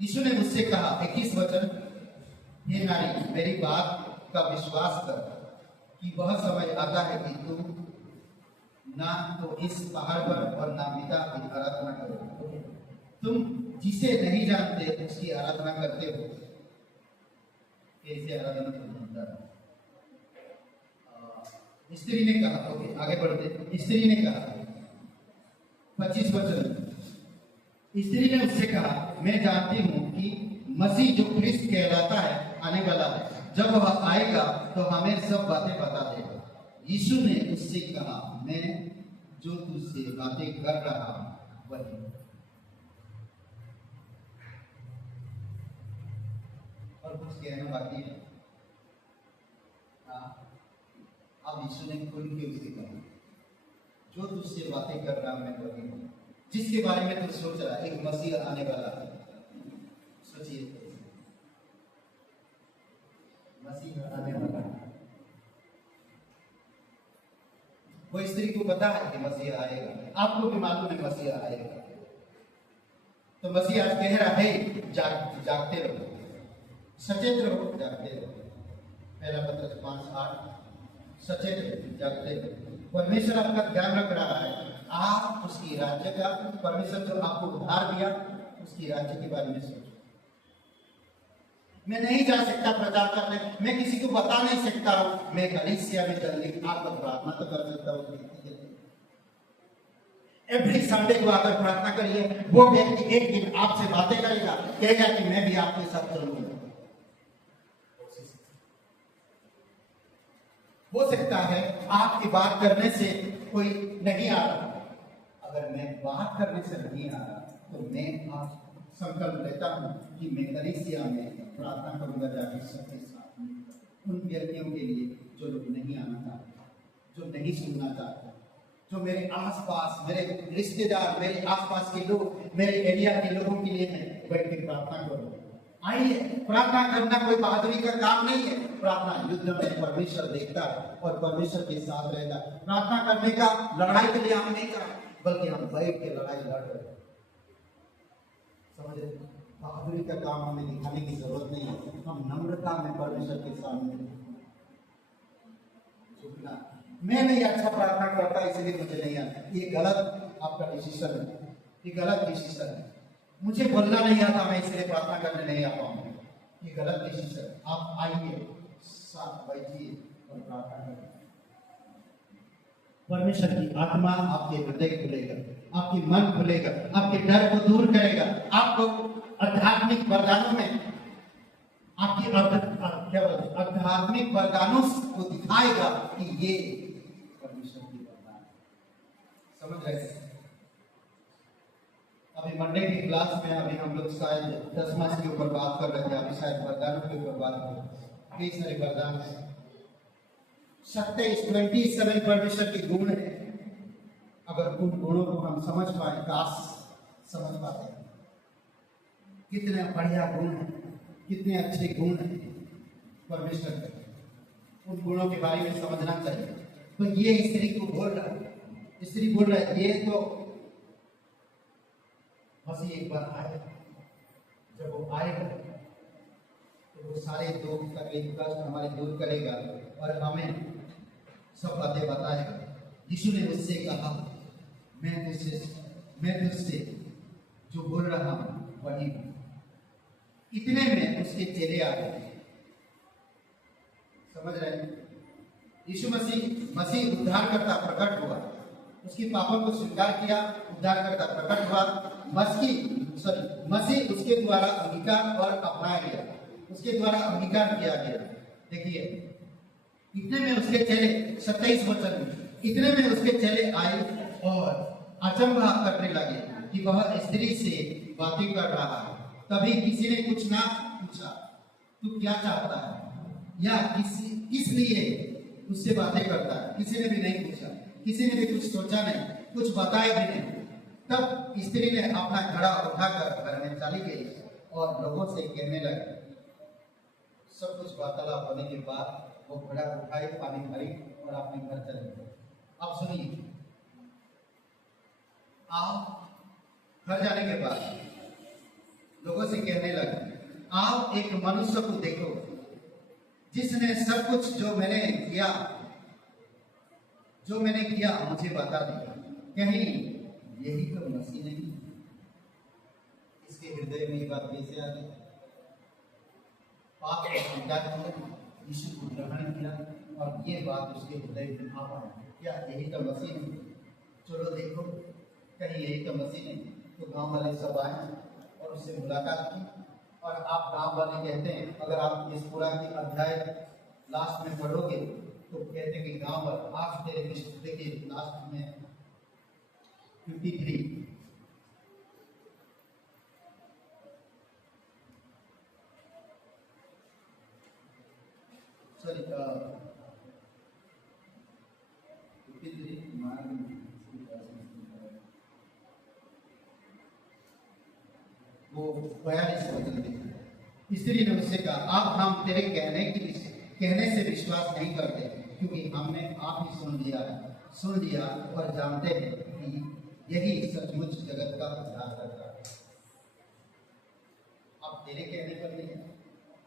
यीशु ने मुझसे कहा, 21 वचन, हे नारी मेरी बात का विश्वास कर कि वह समय आता है कि तुम ना तो इस पहाड़ पर और ना पिता की आराधना करो। तुम जिसे नहीं जानते उसकी आराधना करते हो। कैसे आराधना करता है? स्त्री ने कहा, ओके आगे बढ़ते, स्त्री ने कहा 25 वचन, स्त्री ने उससे कहा, मैं जानती हूँ कि मसीह जो क्रिस्त कहलाता है आने वाला है, जब वह आएगा तो हमें सब बातें बता देगा। यीशु ने उससे कहा, मैं जो तुझसे बातें कर रहा हूं वही। और कुछ कहना बाकी है? अब यीशु ने खुल के उसे कहा, जो तुझसे बातें कर रहा हूं मैं वही हूं। जिसके बारे में तू सोच रहा है, एक मसीह आने वाला है। सोचिए, मसीह आने वाला है। वो स्त्री को पता है कि मसीह आएगा, आपको भी मालूम है मसीह आएगा। तो मसीह आज कह रहा है, जागते रहो, सचेत रहो, जागते रहो। पहला पत्रस 5:8, सचेत रहो, जागते रहो। परमेश्वर आपका ध्यान रख रहा है। आप उसकी राज्य का, परमेश्वर जो आपको उद्धार दिया उसकी राज्य के बारे में सोचो। मैं नहीं जा सकता प्रचार करने, मैं किसी को बता नहीं सकता हूं, मैं कलीसिया में जल्दी आकर प्रार्थना तो कर सकता हूं। एवरी संडे को आकर प्रार्थना करिए, वो व्यक्ति एक दिन आपसे बातें करेगा, कहेगा कि मैं भी आपके साथ चलूंगा। हो सकता है आपकी बात करने से कोई नहीं आ रहा, अगर मैं बात करने से नहीं आ रहा तो मैं आज संकल्प लेता हूं कि मैं कलीसिया में प्रार्थना करूंगा जाके सबके साथ में, उन व्यक्तियों के लिए जो लोग नहीं आना चाहते, जो नहीं सुनना चाहते, जो मेरे आसपास, मेरे रिश्तेदार, मेरे आसपास के लोग, मेरे एरिया के लोगों के लिए है, बैठ के प्रार्थना करो। आइए, प्रार्थना करना कोई बहादुरी का काम नहीं है। प्रार्थना युद्ध में परमेश्वर देखता है और परमेश्वर के साथ रहेगा। प्रार्थना करने का लड़ाई के लिए हम नहीं कर रहे, बल्कि हम बैठ के लड़ाई लड़ रहे हैं। समझे? बहादुरी का काम हमें दिखाने की जरूरत नहीं है। हम नम्रता में परमेश्वर के सामने झुकना। मैं नहीं अच्छा प्रार्थना करता इसलिए मुझे नहीं आता, ये गलत आपका डिसीजन है, ये गलत डिसीजन है। मुझे बोलना नहीं आता, मैं इसलिए प्रार्थना करने नहीं आ पाऊंगा, ये गलत डिसीजन। आप आइए, साथ बैठिए और प्रार्थना करें। परमेश्वर की आत्मा आपके हृदय खुलेगा, आपकी मन खुलेगा, आपके डर को दूर करेगा, आपको आध्यात्मिक वरदानों में आपकी आध्यात्मिक वरदानों को दिखाएगा कि ये परमेश्वर की वरदान। समझ रहे हैं? अभी मंडे की क्लास में अभी हम लोग शायद 10 मास के ऊपर बात कर रहे थे, अभी शायद वरदानों के ऊपर बात कर रहे थे। कई सारे वरदान हैं। 27 परमेश्वर के गुण हैं। अगर उन गुणों को हम समझ पाए, काश समझ पाते हैं, कितने बढ़िया गुण हैं, कितने अच्छे गुण हैं परमेश्वर के, उन गुणों के बारे में समझना चाहिए। तो ये स्त्री को बोल रहा है, स्त्री बोल रहा है, ये तो मसीह एक बार आएगा, जब वो आएगा तो वो सारे दुख तकलीफ कष्ट हमारे दूर करेगा और हमें सब बातें बताएगा। यीशु ने मुझसे कहा, मैं तुझसे जो बोल रहा हूं वही हूं। इतने में उसके चेले आ गए। समझ रहे हैं? यीशु मसीह उद्धारकर्ता प्रकट हुआ, उसकी पापों को स्वीकार किया, उद्धारकर्ता प्रकट हुआ। मसीह उसके द्वारा अंगीकार और अपनाया गया, उसके द्वारा अंगीकार किया गया। देखिए, इतने में उसके चेले 27 वचन में, इतने में उसके चेले आए और अचंभा करने लगे कि वह स्त्री से बातें कर रहा है। तभी किसी ने कुछ ना पूछा, तू क्या चाहता है, या किस लिए उससे बातें करता है। किसी ने भी नहीं पूछा, किसी ने भी कुछ सोचा नहीं, कुछ बताया भी नहीं। तब स्त्री ने अपना घड़ा उठाकर घर में चली गई और लोगों से कहने लगी। सब कुछ वार्तालाप होने के बाद वो घड़ा उठाई, पानी भरी और अपने घर चले गए। अब सुनिए, आप घर जाने के बाद लोगों से कहने लगे, आप एक मनुष्य को देखो जिसने सब कुछ जो मैंने किया मुझे बता दिया। कहीं यही तो मसीह नहीं? इसके हृदय में ये बात कैसे आ गई? पाप को स्वीकार किया, यीशु को ग्रहण किया और ये बात उसके हृदय में आ पाई। क्या यही तो मसीह नहीं? चलो देखो, कहीं यही तो मसीह नहीं? तो गांव वाले सब आए और उससे मुलाकात की। और आप गांव वाले कहते हैं, अगर आप इस पूरा की अध्याय लास्ट में पढ़ोगे तो कहते हैं कि गांव वाले आज तेरे विश्व के लास्ट में 53 सॉरी 53 वो 42 वचन में स्त्री ने उससे कहा, आप हम तेरे कहने से विश्वास नहीं करते, क्योंकि हमने आप ही सुन लिया और जानते हैं कि यही सचमुच जगत का उद्धार करता है। आप तेरे कहने पर नहीं,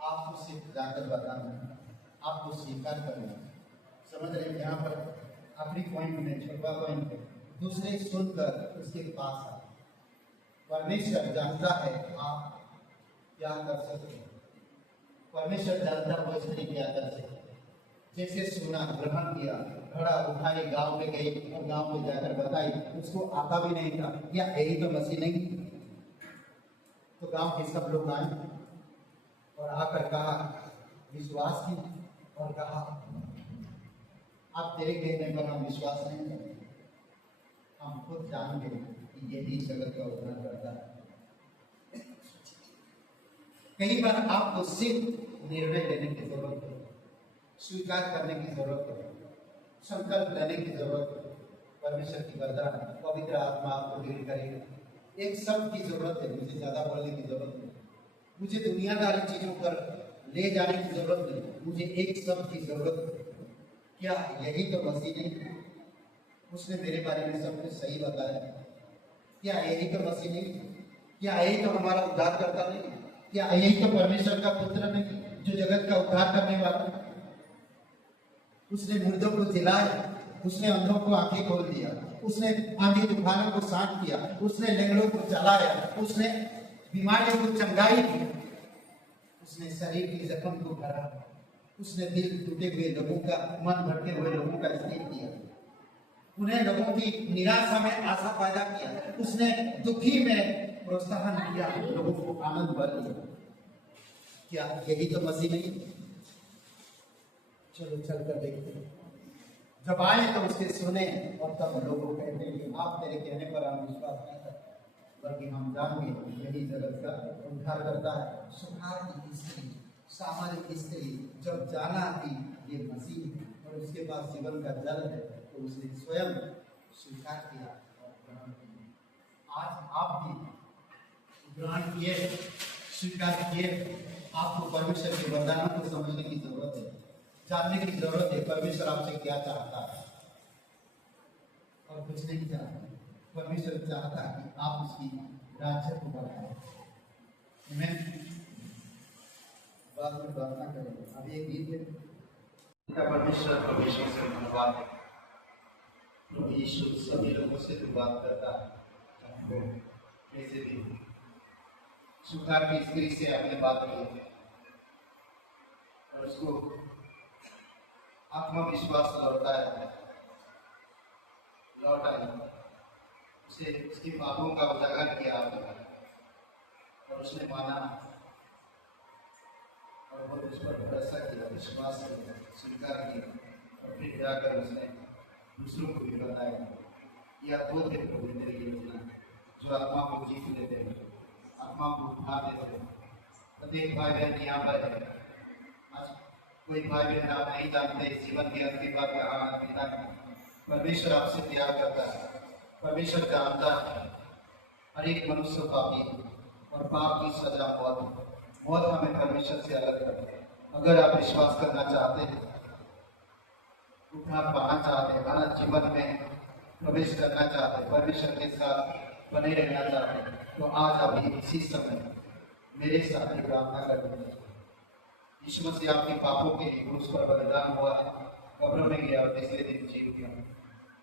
आप उससे जाकर बताना, आपको स्वीकार करना। समझ रहे हैं? यहाँ पर आखिरी पॉइंट में, छठवां पॉइंट है, दूसरे सुनकर उसके पास आ। परमेश्वर जानता है आप क्या कर सकते हैं। परमेश्वर जानता है वो स्त्री क्या कर सकते हैं। जैसे सुना, ग्रहण किया, घड़ा उठाई, गांव में गई और गांव में जाकर बताई, उसको आता भी नहीं था, या यही तो मसीह नहीं? तो गांव के सब लोग आए और आकर कहा, विश्वास की और कहा, आप तेरे कहने पर हम विश्वास नहीं करते, हम खुद जान गए कि यही जगत का उद्धार करता है। कई बार आपको सिर्फ निर्णय लेने की जरूरत है, स्वीकार करने की जरूरत है, संकल्प लेने की जरूरत है। परमेश्वर की वरदान, पवित्र आत्मा आपको लीड करेगा। एक शब्द की जरूरत है, मुझे ज्यादा बोलने की जरूरत नहीं, मुझे दुनियादारी चीजों पर ले जाने की जरूरत नहीं, मुझे एक शब्द की जरूरत है। क्या यही तो मसीह नहीं? उसने मेरे बारे में सब कुछ सही बताया। क्या यही तो मसीह नहीं? क्या यही तो हमारा उद्धार करता नहीं? क्या यही तो परमेश्वर का पुत्र नहीं जो जगत का उद्धार करने वाला? उसने मुर्दों को जिलाया, उसने अंधों को आंखें खोल दिया, उसने आंधी तूफानों को शांत किया, उसने लंगड़ों को चलाया, उसने बीमारियों को चंगाई की, उसने शरीर की जख्म को भरा, उसने दिल टूटे हुए लोगों का, मन भटके हुए लोगों का स्नेह किया, उन्हें लोगों की निराशा में आशा पैदा किया, उसने दुखी में प्रोत्साहन किया, लोगों को आनंद भर दिया। क्या यही तो मसीह नहीं? चलो चलकर देखते हैं। जब आए तो उसके सुने और तब लोगों कहते हैं कि आप तेरे कहने पर हम विश्वास नहीं करते, बल्कि हम जान गए यही जगत का उद्धार करता है। सुखार की स्त्री सामरिक स्त्री जब जाना थी ये मसीह है और उसके पास जीवन का जल है, तो उसने स्वयं स्वीकार किया और ग्रहण किया। आज आप भी ग्रहण किए, स्वीकार किए। आपको परमेश्वर के वरदानों को समझने की जरूरत है, जानने की जरूरत है परमेश्वर आपसे क्या चाहता है और कुछ नहीं चाहता। परमेश्वर चाहता है कि आप उसकी राज्य को बढ़ाएं। बाद में प्रार्थना करेंगे। अभी एक गीत है। परमेश्वर परमेश्वर से धन्यवाद है। प्रभु यीशु सभी लोगों से तो बात करता है, कैसे भी सुखार की स्त्री से आपने बात की और उसको आत्मविश्वास लौटा है, लौटा है, उसे उसके पापों का उजागर किया आपने और उसने माना और बहुत उस पर भरोसा किया, विश्वास किया, स्वीकार किया और फिर जाकर उसने दूसरों को भी बताया। यह अद्भुत है प्रभु तेरी योजना, जो आत्मा को जीत लेते हैं, आत्मा को उठा देते हैं। प्रत्येक भाई बहन यहाँ पर है। आज कोई भाई बहन आप नहीं जानते जीवन की अंतिम बात कहाँ पिता है। परमेश्वर आपसे प्यार करता है, परमेश्वर जानता है हर एक मनुष्य पापी और पाप की सजा मौत हमें परमेश्वर से अलग करती है। अगर आप विश्वास करना चाहते हैं, उद्धार पाना चाहते हैं, अनंत जीवन में प्रवेश करना चाहते हैं, परमेश्वर के साथ बने रहना चाहते हैं, तो आज अभी इसी समय मेरे साथ प्रार्थना करते हैं। यीशु मसीह आपके पापों के लिए क्रूस पर बलिदान हुआ है, कब्र में गया और तीसरे दिन जी उठा।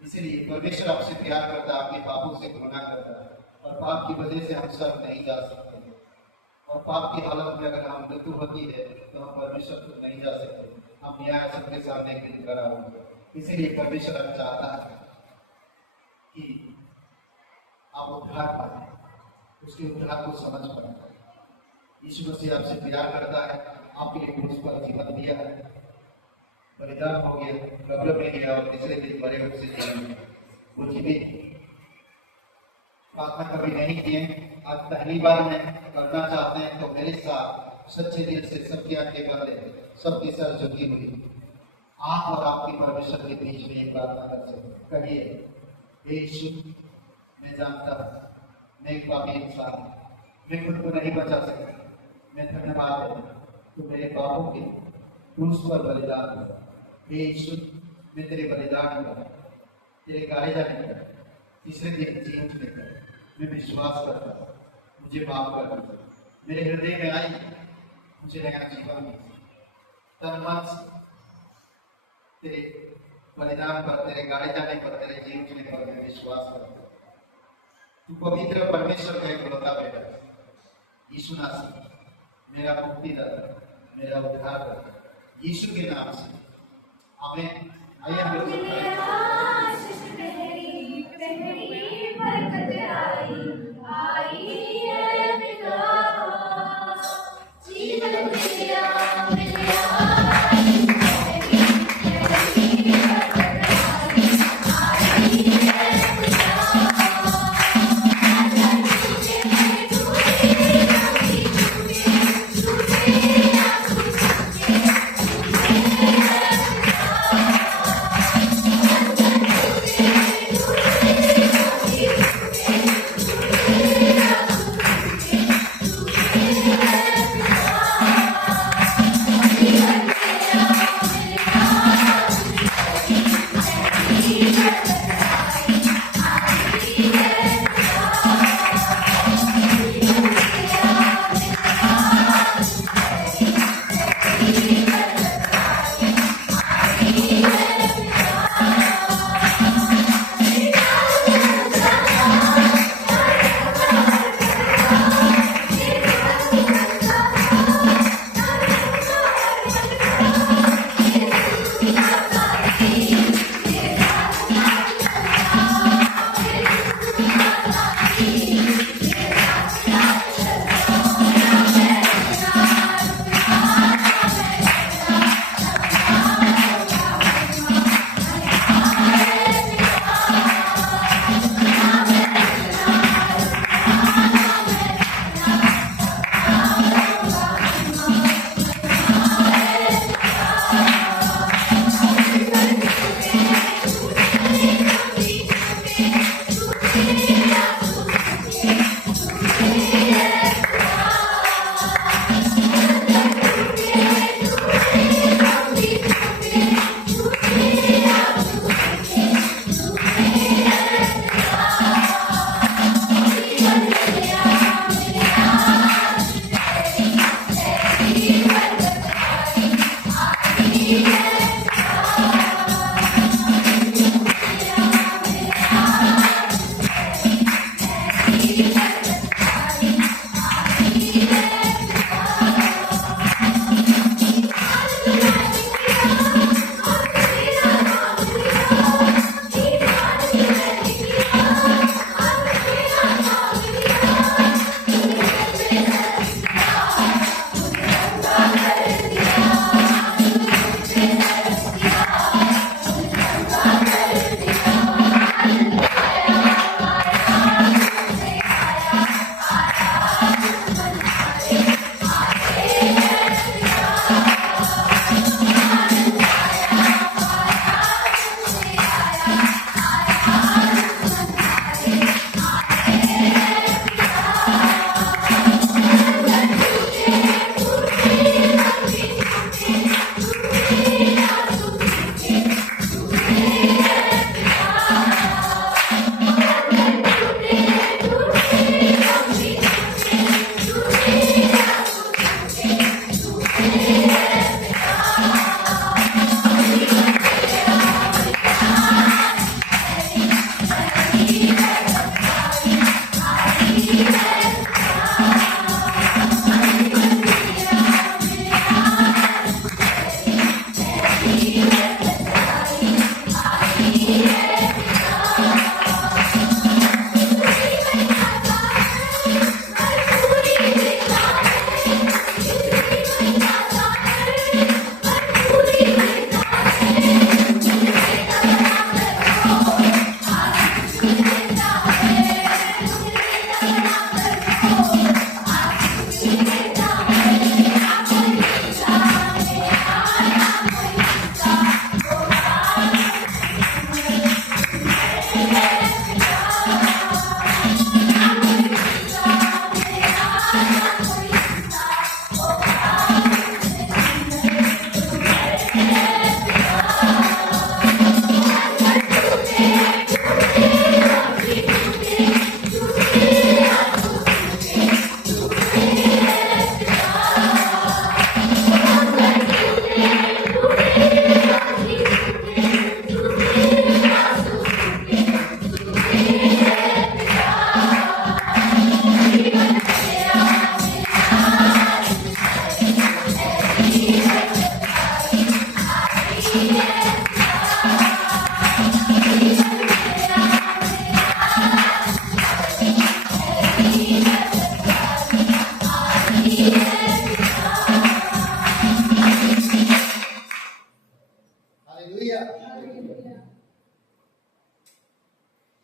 इसलिए परमेश्वर आपसे प्यार करता है, आपके पापों से घृणा करता है और पाप की वजह से हम सब नहीं जा सकते और पाप की हालत में अगर हम मृत्यु होती है तो हम परमेश्वर को नहीं जा सकते, हम न्याय सबके सामने एक दिन खड़ा होंगे। इसीलिए परमेश्वर चाहता है कि आप उद्धार पाए, उसके उद्धार को समझ पाए। यीशु मसीह आपसे प्यार करता है, आपके लिए क्रूस पर जीवन दिया है, बलिदान हो गया, कब्र में गया और तीसरे दिन बड़े रूप से जीवन वो जीवित। प्रार्थना कभी नहीं किए, आज पहली बार में करना चाहते हैं तो मेरे साथ सच्चे दिल से सबकी आंखें बंद है, सबकी सर झुकी हुई, आप और आपकी परमेश्वर के बीच में एक प्रार्थना कर सकते। कहिए, हे यीशु, मैं जानता हूँ मैं एक पापी इंसान हूँ, मैं खुद को नहीं बचा सकता, मैं धन्यवाद है तो मेरे पापों के क्रूस पर बलिदान हुआ। हे यीशु, मैं तेरे बलिदान का, तेरे गाड़े जाने का, तीसरे दिन जी उठने का मैं विश्वास करता हूँ, मुझे माफ कर दो, मेरे हृदय में आई, मुझे नया जीवन तन मन तेरे बलिदान पर, तेरे गाड़े जाने पर, तेरे जी उठने पर मैं विश्वास करता हूँ। तू पवित्र परमेश्वर का इकलौता बेटा यीशु मसीह, मेरा मुक्तिदाता, मेरा उद्धारकर्ता, यीशु के नाम से आमीन। आइए हम लोग Yeah.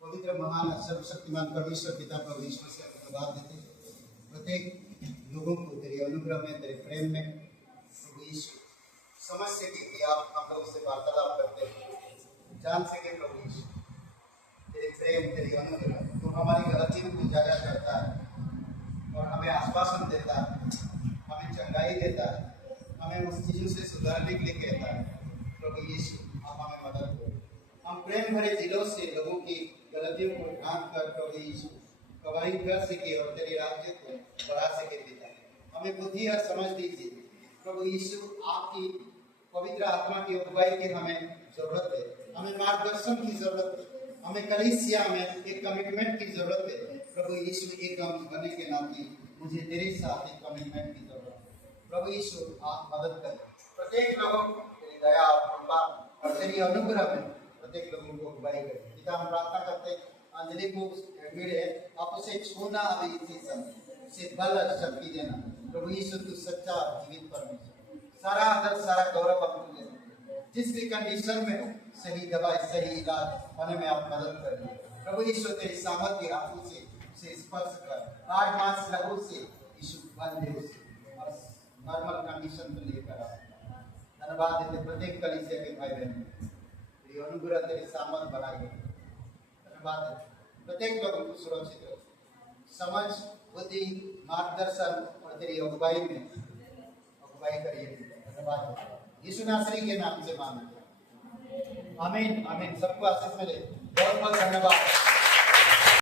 पवित्र महान सर्वशक्तिमान परमेश्वर पिता प्रभु ईश्वर से धन्यवाद देते प्रत्येक लोगों को तेरे अनुग्रह में तेरे प्रेम में प्रभु यीशु समझ सके कि आप हम लोग से वार्तालाप करते हैं, जान सके प्रभु यीशु तेरे प्रेम तेरे अनुग्रह तो हमारी गलतियों को उजागर करता है और हमें आश्वासन देता है, हमें चंगाई देता है, हमें उस चीज़ों से सुधारने के लिए कहता है। प्रभु यीशु आप हमें मदद करो, हम प्रेम भरे दिलों से लोगों की गलतियों को ढांक कर प्रभु यीशु गवाही कर सके और तेरे राज्य को बढ़ा सके पिता। हमें बुद्धि और समझ दीजिए प्रभु यीशु, आपकी पवित्र आत्मा की अगुवाई की हमें जरूरत है, हमें मार्गदर्शन की जरूरत है, हमें कलीसिया में एक कमिटमेंट की जरूरत है। प्रभु यीशु एक अंग बनने के नाते मुझे तेरे साथ एक कमिटमेंट की जरूरत है। प्रभु यीशु आप मदद करें, प्रत्येक लोगों को तेरी दया और कृपा और तेरी अनुग्रह में प्रत्येक लोगों को अगुवाई करें। पिता हम प्रार्थना करते हैं अंजलि को मिले आप उसे छूना अभी इसी समय, उसे बल और शक्ति देना। प्रभु यीशु तू सच्चा जीवित परमेश्वर, सारा आदर सारा गौरव आप तुझे देते। जिस भी कंडीशन में हो सही दवाई सही इलाज होने में आप मदद करें। प्रभु यीशु तेरी सामर्थ्य हाथों से उसे स्पर्श कर, आठ मास लहू से यीशु बल दे उसे और नॉर्मल कंडीशन में लेकर आ। धन्यवाद देते प्रत्येक कलीसिया के भाई बहन, तेरी अनुग्रह तेरी सामर्थ बनाई गई। धन्यवाद देते प्रत्येक लोगों को सुरक्षित रखो, समझ बुद्धि मार्गदर्शन और तेरी अगुवाई में अगुवाई करिए। धन्यवाद यीशु नासरी के नाम से मांगते हैं, आमीन आमीन। सबको आशीष मिले, बहुत बहुत धन्यवाद।